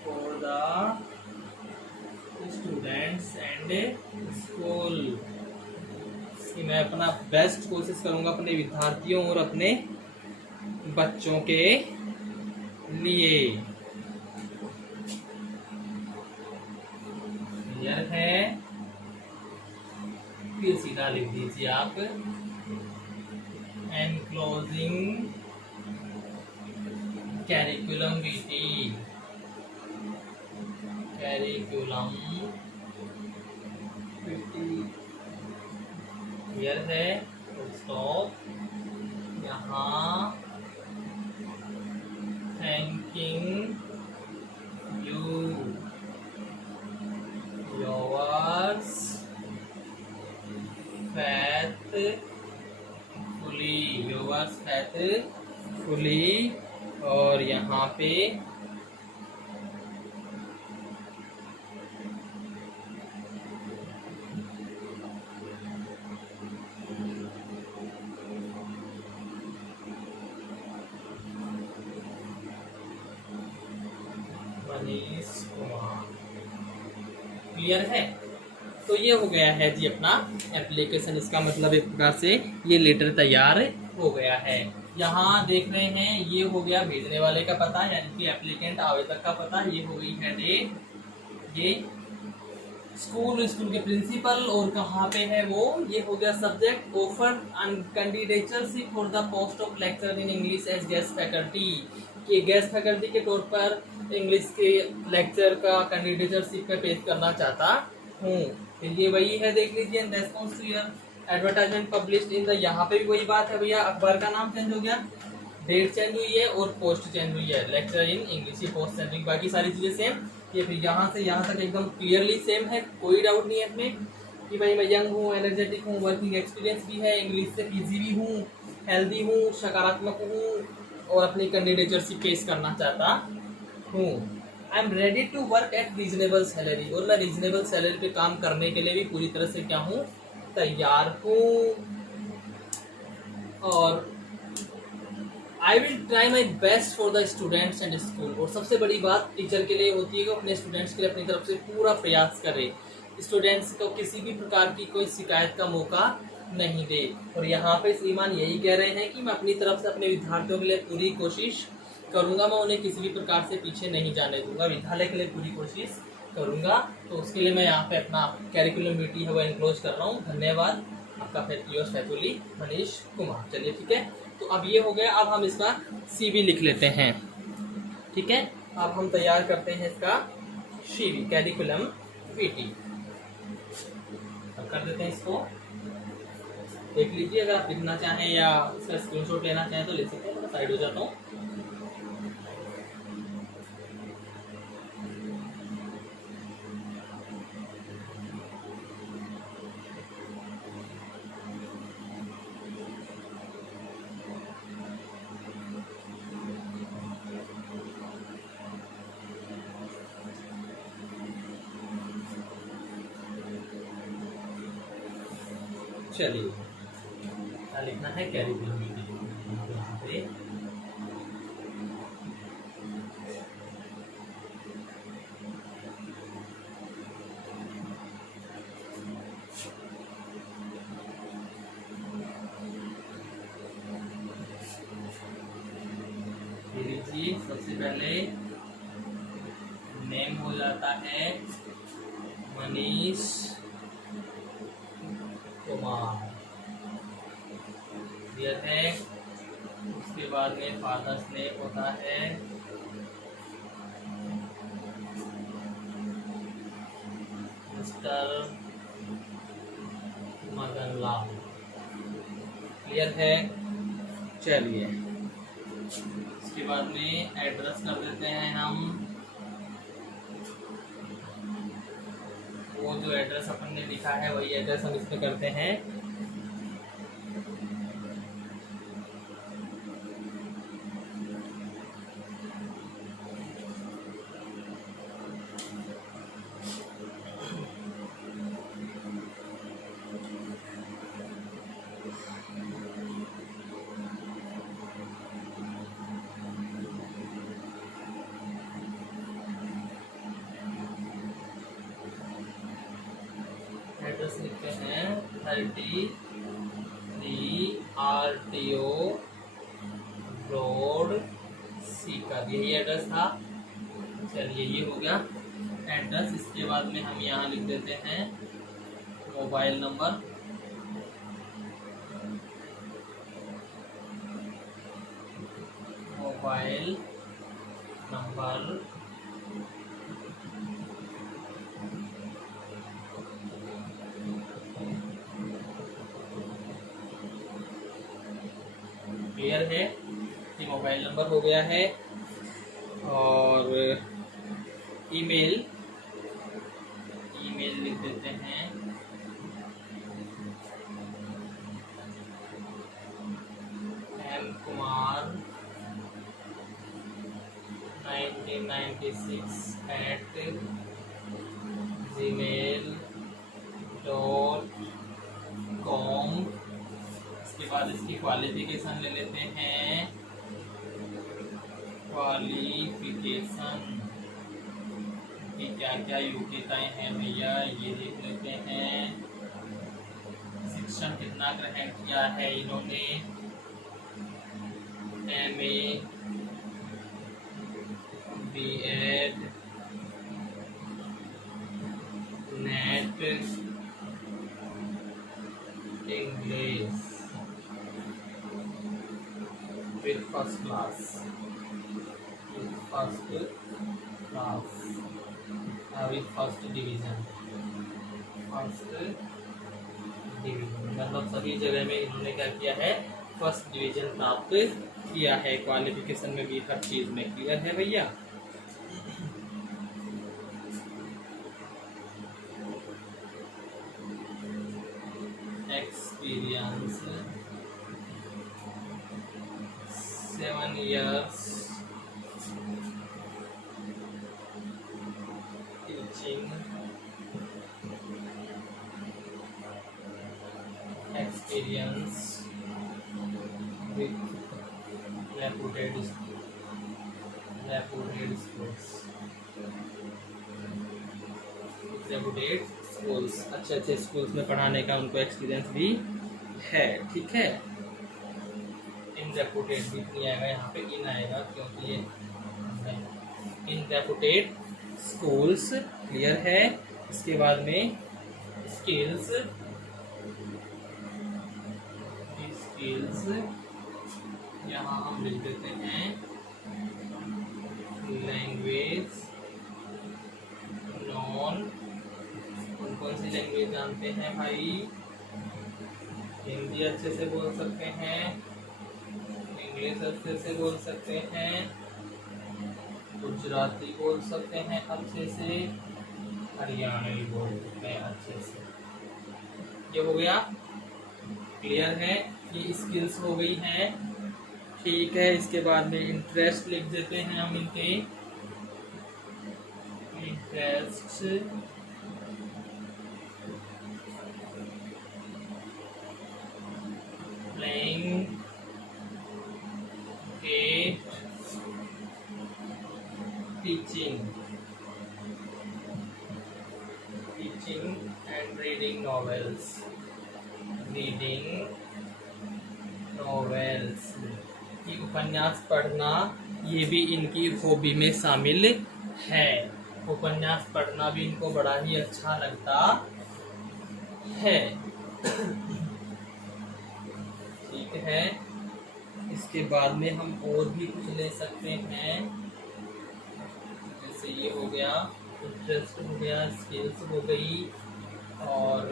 For the students and school. कि मैं अपना बेस्ट कोशिश करूंगा अपने विद्यार्थियों और अपने बच्चों के लिए. क्लियर है? फिर सीधा लिख दीजिए आप enclosing curriculum witty. Curriculum clear है? स्टॉप. यहाँ थैंकिंग यू योर्स फैथफुली. और यहाँ पे मनीष कुमार। क्लियर है? तो ये हो गया है जी अपना एप्लीकेशन। इसका मतलब एक प्रकार से ये लेटर तैयार हो गया है। यहाँ देख रहे हैं ये हो गया भेजने वाले का पता, यानी कि एप्लीकेंट आवेदक का पता। ये हो गई है डेट, ये स्कूल के प्रिंसिपल, और कहाँ पे है वो, ये हो गया subject, offer candidateship for the post of lecture in English as guest faculty, कि गेस्ट फैकल्टी के तौर पर इंग्लिश के लेक्चर का कैंडिडेटशिप पे पेश करना चाहता हूँ। तो ये वही है, देख लीजिए, response to your advertisement published in the, यहाँ पे भी वही बात है भैया, अखबार का नाम चेंज हो गया, डेट चेंज हुई है और पोस्ट चेंज हुई है, लेक्चर इन इंग्लिश की पोस्ट चेंज हुई, बाकी सारी चीजें सेम। ये फिर यहाँ से यहाँ तक एकदम क्लियरली सेम है, कोई डाउट नहीं है इसमें कि भाई मैं यंग हूँ, एनर्जेटिक हूँ, वर्किंग एक्सपीरियंस भी है, इंग्लिश से पीजी भी हूँ, हेल्दी हूँ, सकारात्मक हूँ और अपनी कैंडिडेटशिप पेश करना चाहता हूँ। I am ready to work at reasonable salary, और मैं रीजनेबल सैलरी पे काम करने के लिए भी पूरी तरह से क्या हूँ, तैयार हूँ। और I will try my best for the students and school, और सबसे बड़ी बात टीचर के लिए होती है कि अपने स्टूडेंट्स के लिए अपनी तरफ से पूरा प्रयास करे, स्टूडेंट्स को किसी भी प्रकार की कोई शिकायत का मौका नहीं दे। और यहाँ पे श्रीमान यही कह रहे हैं कि मैं अपनी तरफ से अपने विद्यार्थियों के लिए पूरी कोशिश करूंगा, मैं उन्हें किसी भी प्रकार से पीछे नहीं जाने दूंगा, विद्यालय के लिए पूरी कोशिश करूंगा। तो उसके लिए मैं यहाँ पे अपना कैरिकुलम वीटी है वो एनक्लोज कर रहा हूँ। धन्यवाद आपका, योर्स फैक्चुअली मनीष कुमार। चलिए ठीक है, तो अब ये हो गया, अब हम इसका सीवी लिख लेते हैं। ठीक है, अब हम तैयार करते हैं इसका सीवी, कैरिकुलम वीटी कर देते हैं इसको। देख लीजिए, अगर आप लिखना चाहें या इसका स्क्रीनशॉट लेना चाहें तो ले सकते हैं। मैं साइड हो जाता हूँ। चलिए, क्या लिखना है, कैरिकुलम यहाँ पे लीजिए। सबसे पहले नेम हो जाता है मनीष कुमार, क्लियर है। उसके बाद में फादर्स नेम होता है मिस्टर मदन लाल, क्लियर है। चलिए, उसके बाद में एड्रेस कर देते हैं हम, वो जो एड्रेस अपन ने लिखा है वही एड्रेस हम इसमें करते हैं। एड्रेस लिखते हैं 33 RTO रोड सीकर, यही एड्रेस था। चलिए, ये हो गया एड्रेस। इसके बाद में हम यहाँ लिख देते हैं मोबाइल नंबर, क्लियर है, ये मोबाइल नंबर हो गया है। और ईमेल लिख देते हैं m kumar1996@gmail.com। इसके बाद इसकी क्वालिफिकेशन ले लेते हैं, क्वालिफिकेशन इनकी क्या क्या योग्यताएं हैं भैया ये देख लेते हैं। शिक्षण कितना ग्रहण किया है इन्होंने, MA, B.Ed, net, English with first class, with first division, मतलब सभी जगह में इन्होंने क्या किया है, फर्स्ट डिवीजन प्राप्त किया है। क्वालिफिकेशन में भी हर चीज में क्लियर है भैया। Experience 7 years teaching, experience with reputed schools, अच्छे स्कूल्स में पढ़ाने का उनको एक्सपीरियंस भी है। ठीक है, इन रेपुटेड भी नहीं आएगा, यहाँ पे इन आएगा क्योंकि ये इन रेपुटेड स्कूल्स, क्लियर है। इसके बाद में स्किल्स, यहाँ हम लिख देते हैं लैंग्वेज नॉन। कौन सी लैंग्वेज जानते हैं भाई? हिंदी अच्छे से बोल सकते हैं, इंग्लिश अच्छे से बोल सकते हैं, गुजराती बोल सकते हैं अच्छे से, हरियाणवी बोल सकते हैं अच्छे से। ये हो गया, क्लियर है। ये स्किल्स हो गई हैं, ठीक है। इसके बाद में इंटरेस्ट लिख देते हैं हम इनके, interest playing teaching and reading novels, कि उपन्यास पढ़ना ये भी इनकी हॉबी में शामिल है। उपन्यास पढ़ना भी इनको बड़ा ही अच्छा लगता है। ठीक है, इसके बाद में हम और भी कुछ ले सकते हैं, जैसे ये हो गया, इंटरेस्ट हो गया, स्किल्स हो गई, और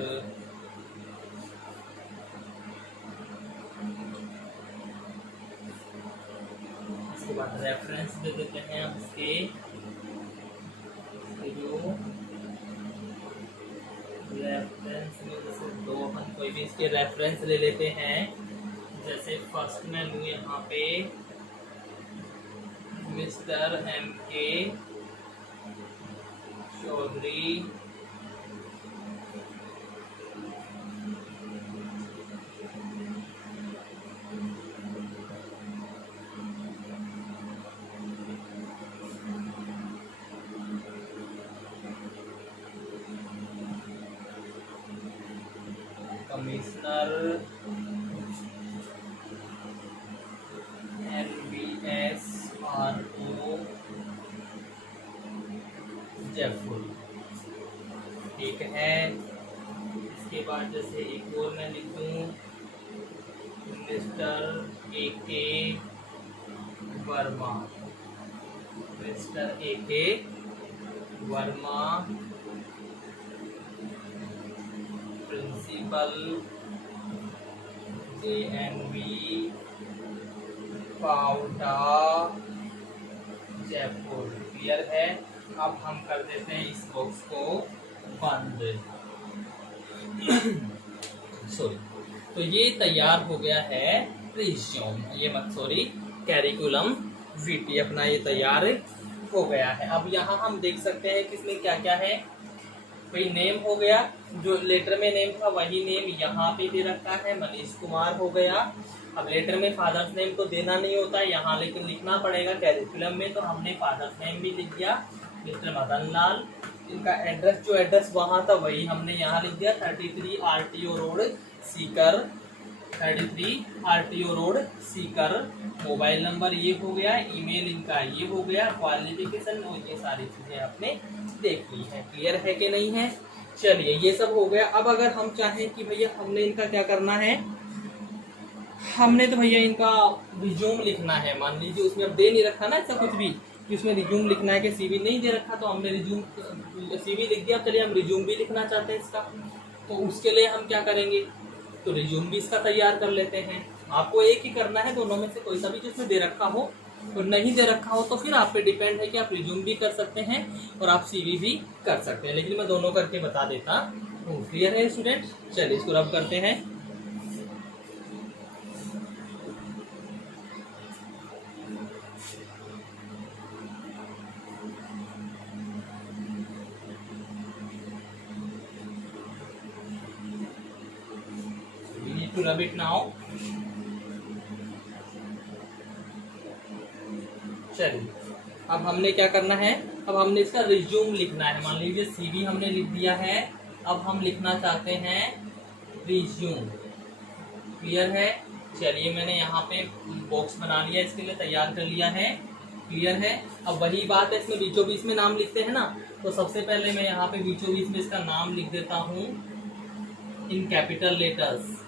इसके बाद रेफरेंस दे देते हैं हम इसके जो रेफरेंस में, जैसे दो हम कोई भी इसके रेफरेंस ले लेते हैं। जैसे फर्स्ट में लूँ यहाँ पे mister MK Chaudhary, commissioner NBS RO Jaipur. ठीक है, इसके बाद जैसे एक और मैं लिख दूँ, mister AK Verma, mister AK Verma, principal JNV पाउडा जयपुर। क्लियर है। अब हम कर देते हैं इस बॉक्स को बंद। सॉरी, तो ये तैयार हो गया है रिज्यूम, ये मत सॉरी, कैरिकुलम वीटी अपना ये तैयार हो गया है। अब यहाँ हम देख सकते हैं कि इसमें क्या क्या है। भाई नेम हो गया, जो लेटर में नेम था वही नेम यहाँ पे दे रखा है, मनीष कुमार हो गया। अब लेटर में फादर्स नेम तो देना नहीं होता है यहाँ, लेकिन लिखना पड़ेगा कैरिकुलम में, तो हमने फादर्स नेम भी लिख दिया। मिस्टर मदन लाल। इनका एड्रेस, जो एड्रेस वहाँ था वही हमने यहाँ लिख दिया, 33 RTO road Sikar, 33 RTO road Sikar. Mobile number ये हो गया, ईमेल इनका ये हो गया, क्वालिफिकेशन और ये सारी चीजें आपने देख ली है। क्लियर है कि नहीं है? चलिए ये सब हो गया। अब अगर हम चाहें कि भैया हमने इनका क्या करना है, हमने तो भैया इनका रिज्यूम लिखना है, मान लीजिए उसमें अब दे नहीं रखा ना ऐसा कुछ भी कि उसमें रिज्यूम लिखना है कि सीवी नहीं दे रखा, तो हमने रिज्यूम सीवी लिख दिया। चलिए हम रिज्यूम भी लिखना चाहते हैं इसका, तो उसके लिए हम क्या करेंगे, तो रिज्यूम भी इसका तैयार कर लेते हैं। आपको एक ही करना है, दोनों में से कोई सा भी जिसमें दे रखा हो, और नहीं दे रखा हो तो फिर आप पे डिपेंड है कि आप रिज्यूम भी कर सकते हैं और आप सीवी भी कर सकते हैं, लेकिन मैं दोनों करके बता देता हूँ। क्लियर है स्टूडेंट? चलिए इसको रब करते हैं। To rub it now. चलिए अब हमने क्या करना है, अब हमने इसका रिज्यूम लिखना है। मान लीजिए सीवी हमने लिख दिया है, अब हम लिखना चाहते हैं रिज्यूम। क्लियर है? चलिए मैंने यहाँ पे बॉक्स बना लिया, इसके लिए तैयार कर लिया है। क्लियर है? अब वही बात है, इसमें बीचों बीच में नाम लिखते हैं ना, तो सबसे पहले मैं यहाँ पे बीचों बीच में इसका नाम लिख देता हूँ इन कैपिटल लेटर्स,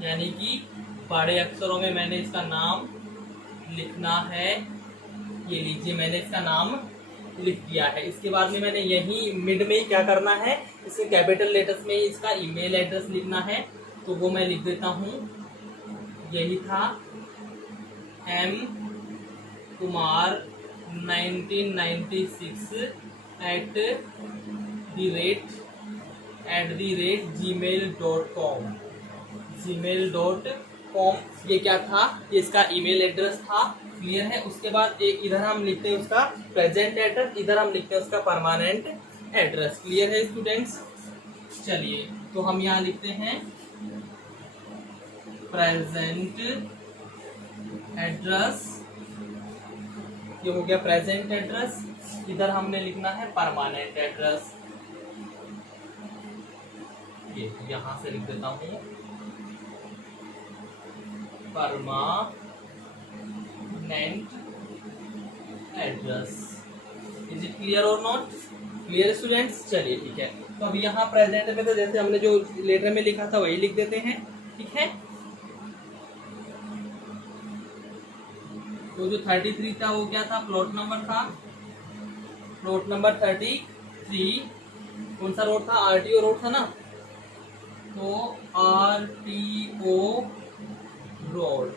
यानी कि बड़े अक्षरों में मैंने इसका नाम लिखना है। ये लीजिए मैंने इसका नाम लिख दिया है। इसके बाद में मैंने यही मिड में ही क्या करना है, इसके कैपिटल लेटर्स में ही इसका ईमेल एड्रेस लिखना है, तो वो मैं लिख देता हूँ। यही था M कुमार 1996 @gmail.com। gmail.com ये क्या था, ये इसका ईमेल एड्रेस था। क्लियर है? उसके बाद एक इधर हम लिखते हैं उसका प्रेजेंट एड्रेस, इधर हम लिखते हैं उसका परमानेंट एड्रेस। क्लियर है स्टूडेंट्स? चलिए तो हम यहाँ लिखते हैं प्रेजेंट एड्रेस, ये हो गया प्रेजेंट एड्रेस। इधर हमने लिखना है परमानेंट एड्रेस, ये यहाँ से लिख देता हूँ permanent address. Is it clear और नॉट क्लियर स्टूडेंट्स? चलिए ठीक है, तो अब यहाँ प्रेजेंट में तो जैसे हमने जो लेटर में लिखा था वही लिख देते हैं। ठीक है, तो जो 33 था वो क्या था, प्लॉट नंबर था, प्लॉट नंबर 33। कौन सा रोड था, RTO रोड था ना, तो RTO रोड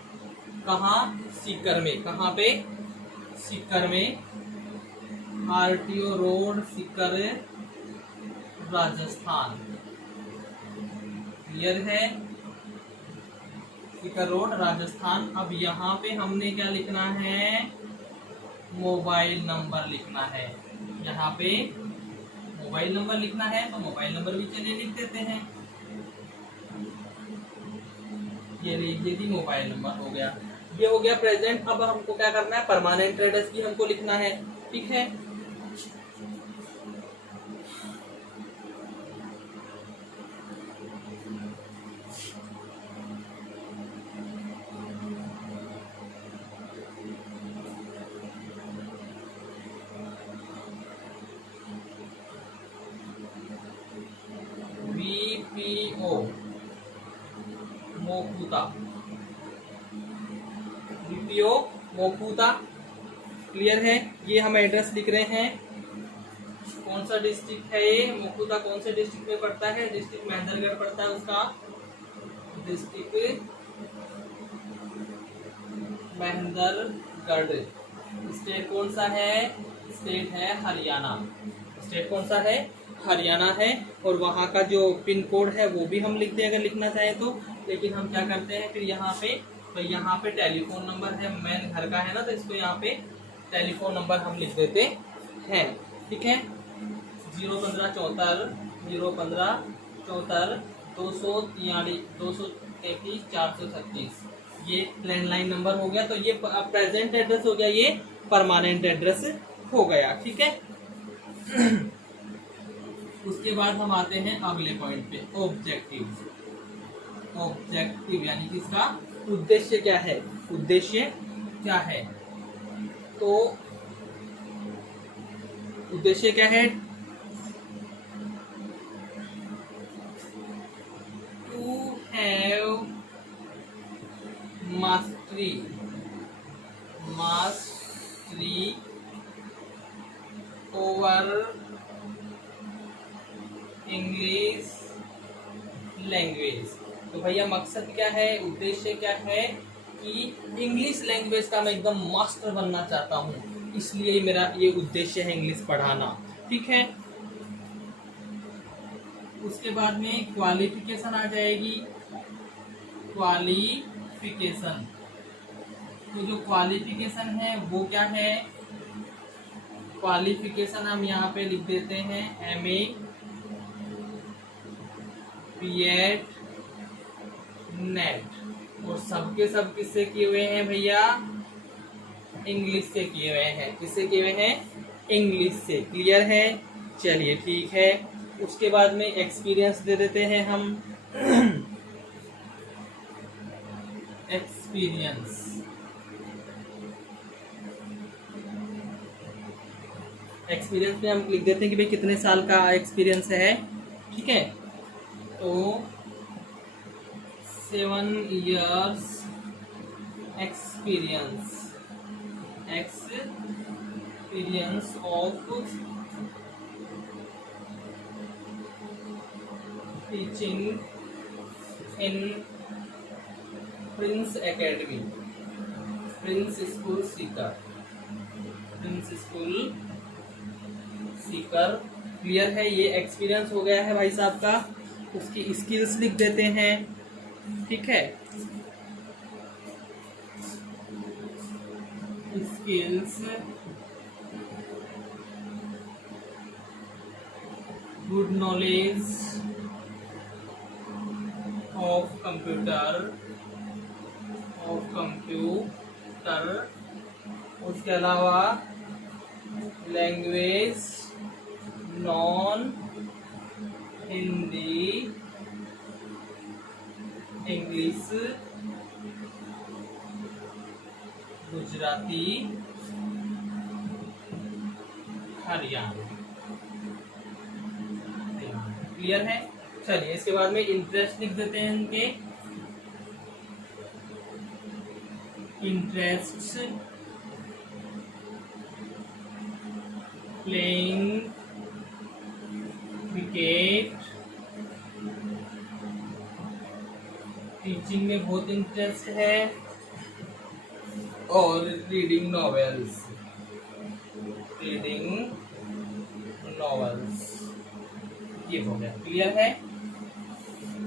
कहाँ, सीकर में। कहाँ पे, सीकर में। RTO road Sikar Rajasthan. Clear है? सीकर रोड राजस्थान। अब यहाँ पे हमने क्या लिखना है, मोबाइल नंबर लिखना है। यहाँ पे मोबाइल नंबर लिखना है, तो मोबाइल नंबर भी चलिए लिख देते हैं। ये लीजिए थी मोबाइल नंबर हो गया, ये हो गया प्रेजेंट। अब हमको क्या करना है, परमानेंट एड्रेस भी हमको लिखना है। ठीक है, VPO मोकुता, VPO मोकुता। क्लियर है? ये हम एड्रेस लिख रहे हैं। कौन सा डिस्ट्रिक्ट है ये, मोकुता कौन से डिस्ट्रिक्ट में पड़ता है, डिस्ट्रिक्ट महेंद्रगढ़ पड़ता है उसका, डिस्ट्रिक्ट महेंद्रगढ़। स्टेट कौन सा है, स्टेट है हरियाणा। स्टेट कौन सा है, हरियाणा है। और वहाँ का जो पिन कोड है वो भी हम लिखते हैं अगर लिखना चाहे तो, लेकिन हम क्या करते हैं फिर यहाँ पे, तो यहाँ पे टेलीफोन नंबर है, मेन घर का है ना, तो इसको यहाँ पे टेलीफोन नंबर हम लिख देते हैं। ठीक है, 01574 233 436, ये लैंडलाइन नंबर हो गया। तो ये प्रेजेंट एड्रेस हो गया, ये परमानेंट एड्रेस हो गया। ठीक है, उसके बाद हम आते हैं अगले पॉइंट पे, ऑब्जेक्टिव। ऑब्जेक्टिव यानी कि इसका उद्देश्य क्या है, उद्देश्य क्या है। तो उद्देश्य क्या है, to have mastery over English language. तो भैया मकसद क्या है, उद्देश्य क्या है कि इंग्लिश लैंग्वेज का मैं एकदम मास्टर बनना चाहता हूँ, इसलिए मेरा ये उद्देश्य है इंग्लिश पढ़ाना। ठीक है। उसके बाद में क्वालिफिकेशन आ जाएगी। क्वालिफिकेशन, तो जो क्वालिफिकेशन है वो क्या है, क्वालिफिकेशन हम यहाँ पे लिख देते हैं MA B.Ed नेट। और सबके सब किससे किए हुए हैं भैया, इंग्लिश से किए हुए हैं। किससे किए हुए हैं, इंग्लिश से। क्लियर है, चलिए ठीक है। उसके बाद में एक्सपीरियंस दे देते हैं हम। एक्सपीरियंस, एक्सपीरियंस में हम लिख देते हैं कि भाई कितने साल का एक्सपीरियंस है। ठीक है, तो 7 years experience of teaching in Prince academy, Prince school Sikar, Prince school Sikar. Clear है, ये एक्सपीरियंस हो गया है भाई साहब का। उसकी स्किल्स लिख देते हैं। ठीक है, skills, good knowledge of computer, उसके अलावा language non Hindi, English, Gujarati, Haryanvi. Clear है, चलिए इसके बाद में इंटरेस्ट लिख देते हैं इनके। इंटरेस्ट, प्लेइंग क्रिकेट, टीचिंग में बहुत इंटरेस्ट है, और रीडिंग नॉवेल्स, ये हो गया। क्लियर है,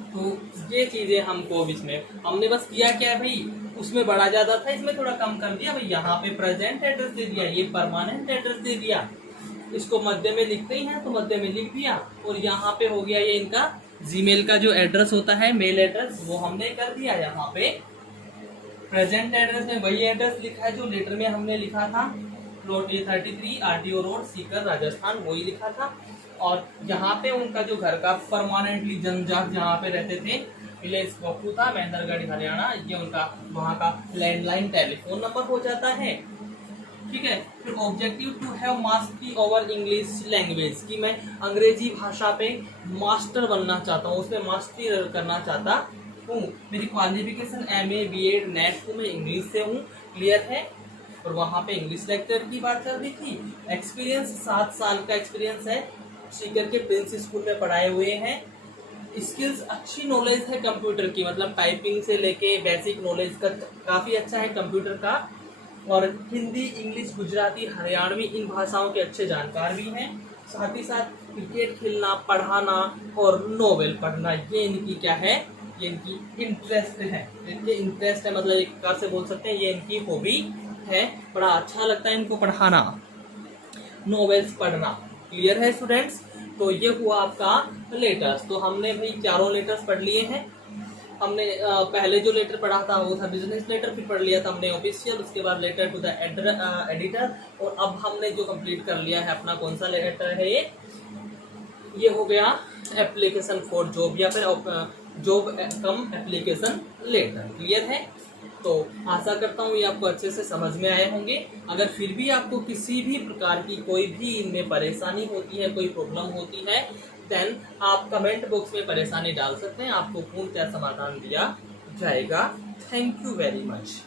तो ये चीजें हमको अब इसमें हमने बस किया क्या है भाई, उसमें बड़ा ज्यादा था, इसमें थोड़ा कम कर दिया भाई। यहाँ पे प्रेजेंट एड्रेस दे दिया, ये परमानेंट एड्रेस दे दिया। इसको मध्य में लिखते ही हैं तो मध्य में लिख दिया। और यहाँ पे हो गया ये इनका जीमेल का जो एड्रेस होता है, मेल एड्रेस, वो हमने कर दिया। यहाँ पे प्रेजेंट एड्रेस में वही एड्रेस लिखा है जो लेटर में हमने लिखा था, plot A33 RTO road Sikar Rajasthan, वही लिखा था। और यहाँ पे उनका जो घर का परमानेंटली जनजात जहाँ पे रहते थे, विलेज गोपू था, महेंद्रगढ़ हरियाणा, ये उनका वहाँ का लैंडलाइन टेलीफोन नंबर हो जाता है। ठीक है, फिर objective to have mastery over English language, कि मैं अंग्रेजी भाषा पे मास्टर बनना चाहता हूँ, उसमें मास्टरी करना चाहता हूँ। मेरी क्वालिफिकेशन MA B.Ed नेट हूँ, मैं इंग्लिश से हूँ। क्लियर है, और वहाँ पे इंग्लिश लेक्चर की बात चल रही थी। एक्सपीरियंस 7 साल का एक्सपीरियंस है, सीकर के प्रिंस स्कूल में पढ़ाए हुए हैं। स्किल्स, अच्छी नॉलेज है कंप्यूटर की, मतलब टाइपिंग से लेके बेसिक नॉलेज का काफ़ी अच्छा है कंप्यूटर का। और हिंदी, इंग्लिश, गुजराती, हरियाणवी, इन भाषाओं के अच्छे जानकार भी हैं। साथ ही साथ क्रिकेट खेलना, पढ़ाना और नोवेल पढ़ना, ये इनकी क्या है, ये इनकी इंटरेस्ट है। इनके इंटरेस्ट है, मतलब एक प्रकार से बोल सकते हैं ये इनकी हॉबी है। बड़ा अच्छा लगता है इनको पढ़ाना, नोवेल्स पढ़ना। क्लियर है स्टूडेंट्स, तो ये हुआ आपका लेटर्स। तो हमने भाई चारों लेटर्स पढ़ लिए हैं। हमने पहले जो लेटर पढ़ा था वो था बिजनेस लेटर, फिर पढ़ लिया था हमने ऑफिशियल, उसके बाद लेटर टू द एडिटर, और अब हमने जो कंप्लीट कर लिया है अपना कौन सा लेटर है ये हो गया एप्लीकेशन फॉर जॉब या फिर जॉब कम एप्लीकेशन लेटर। क्लियर है? तो आशा करता हूँ ये आपको अच्छे से समझ में आए होंगे। अगर फिर भी आपको किसी भी प्रकार की कोई भी इनमें परेशानी होती है, कोई प्रॉब्लम होती है, देन आप कमेंट बॉक्स में परेशानी डाल सकते हैं, आपको पूर्णतः समाधान दिया जाएगा। Thank you very much.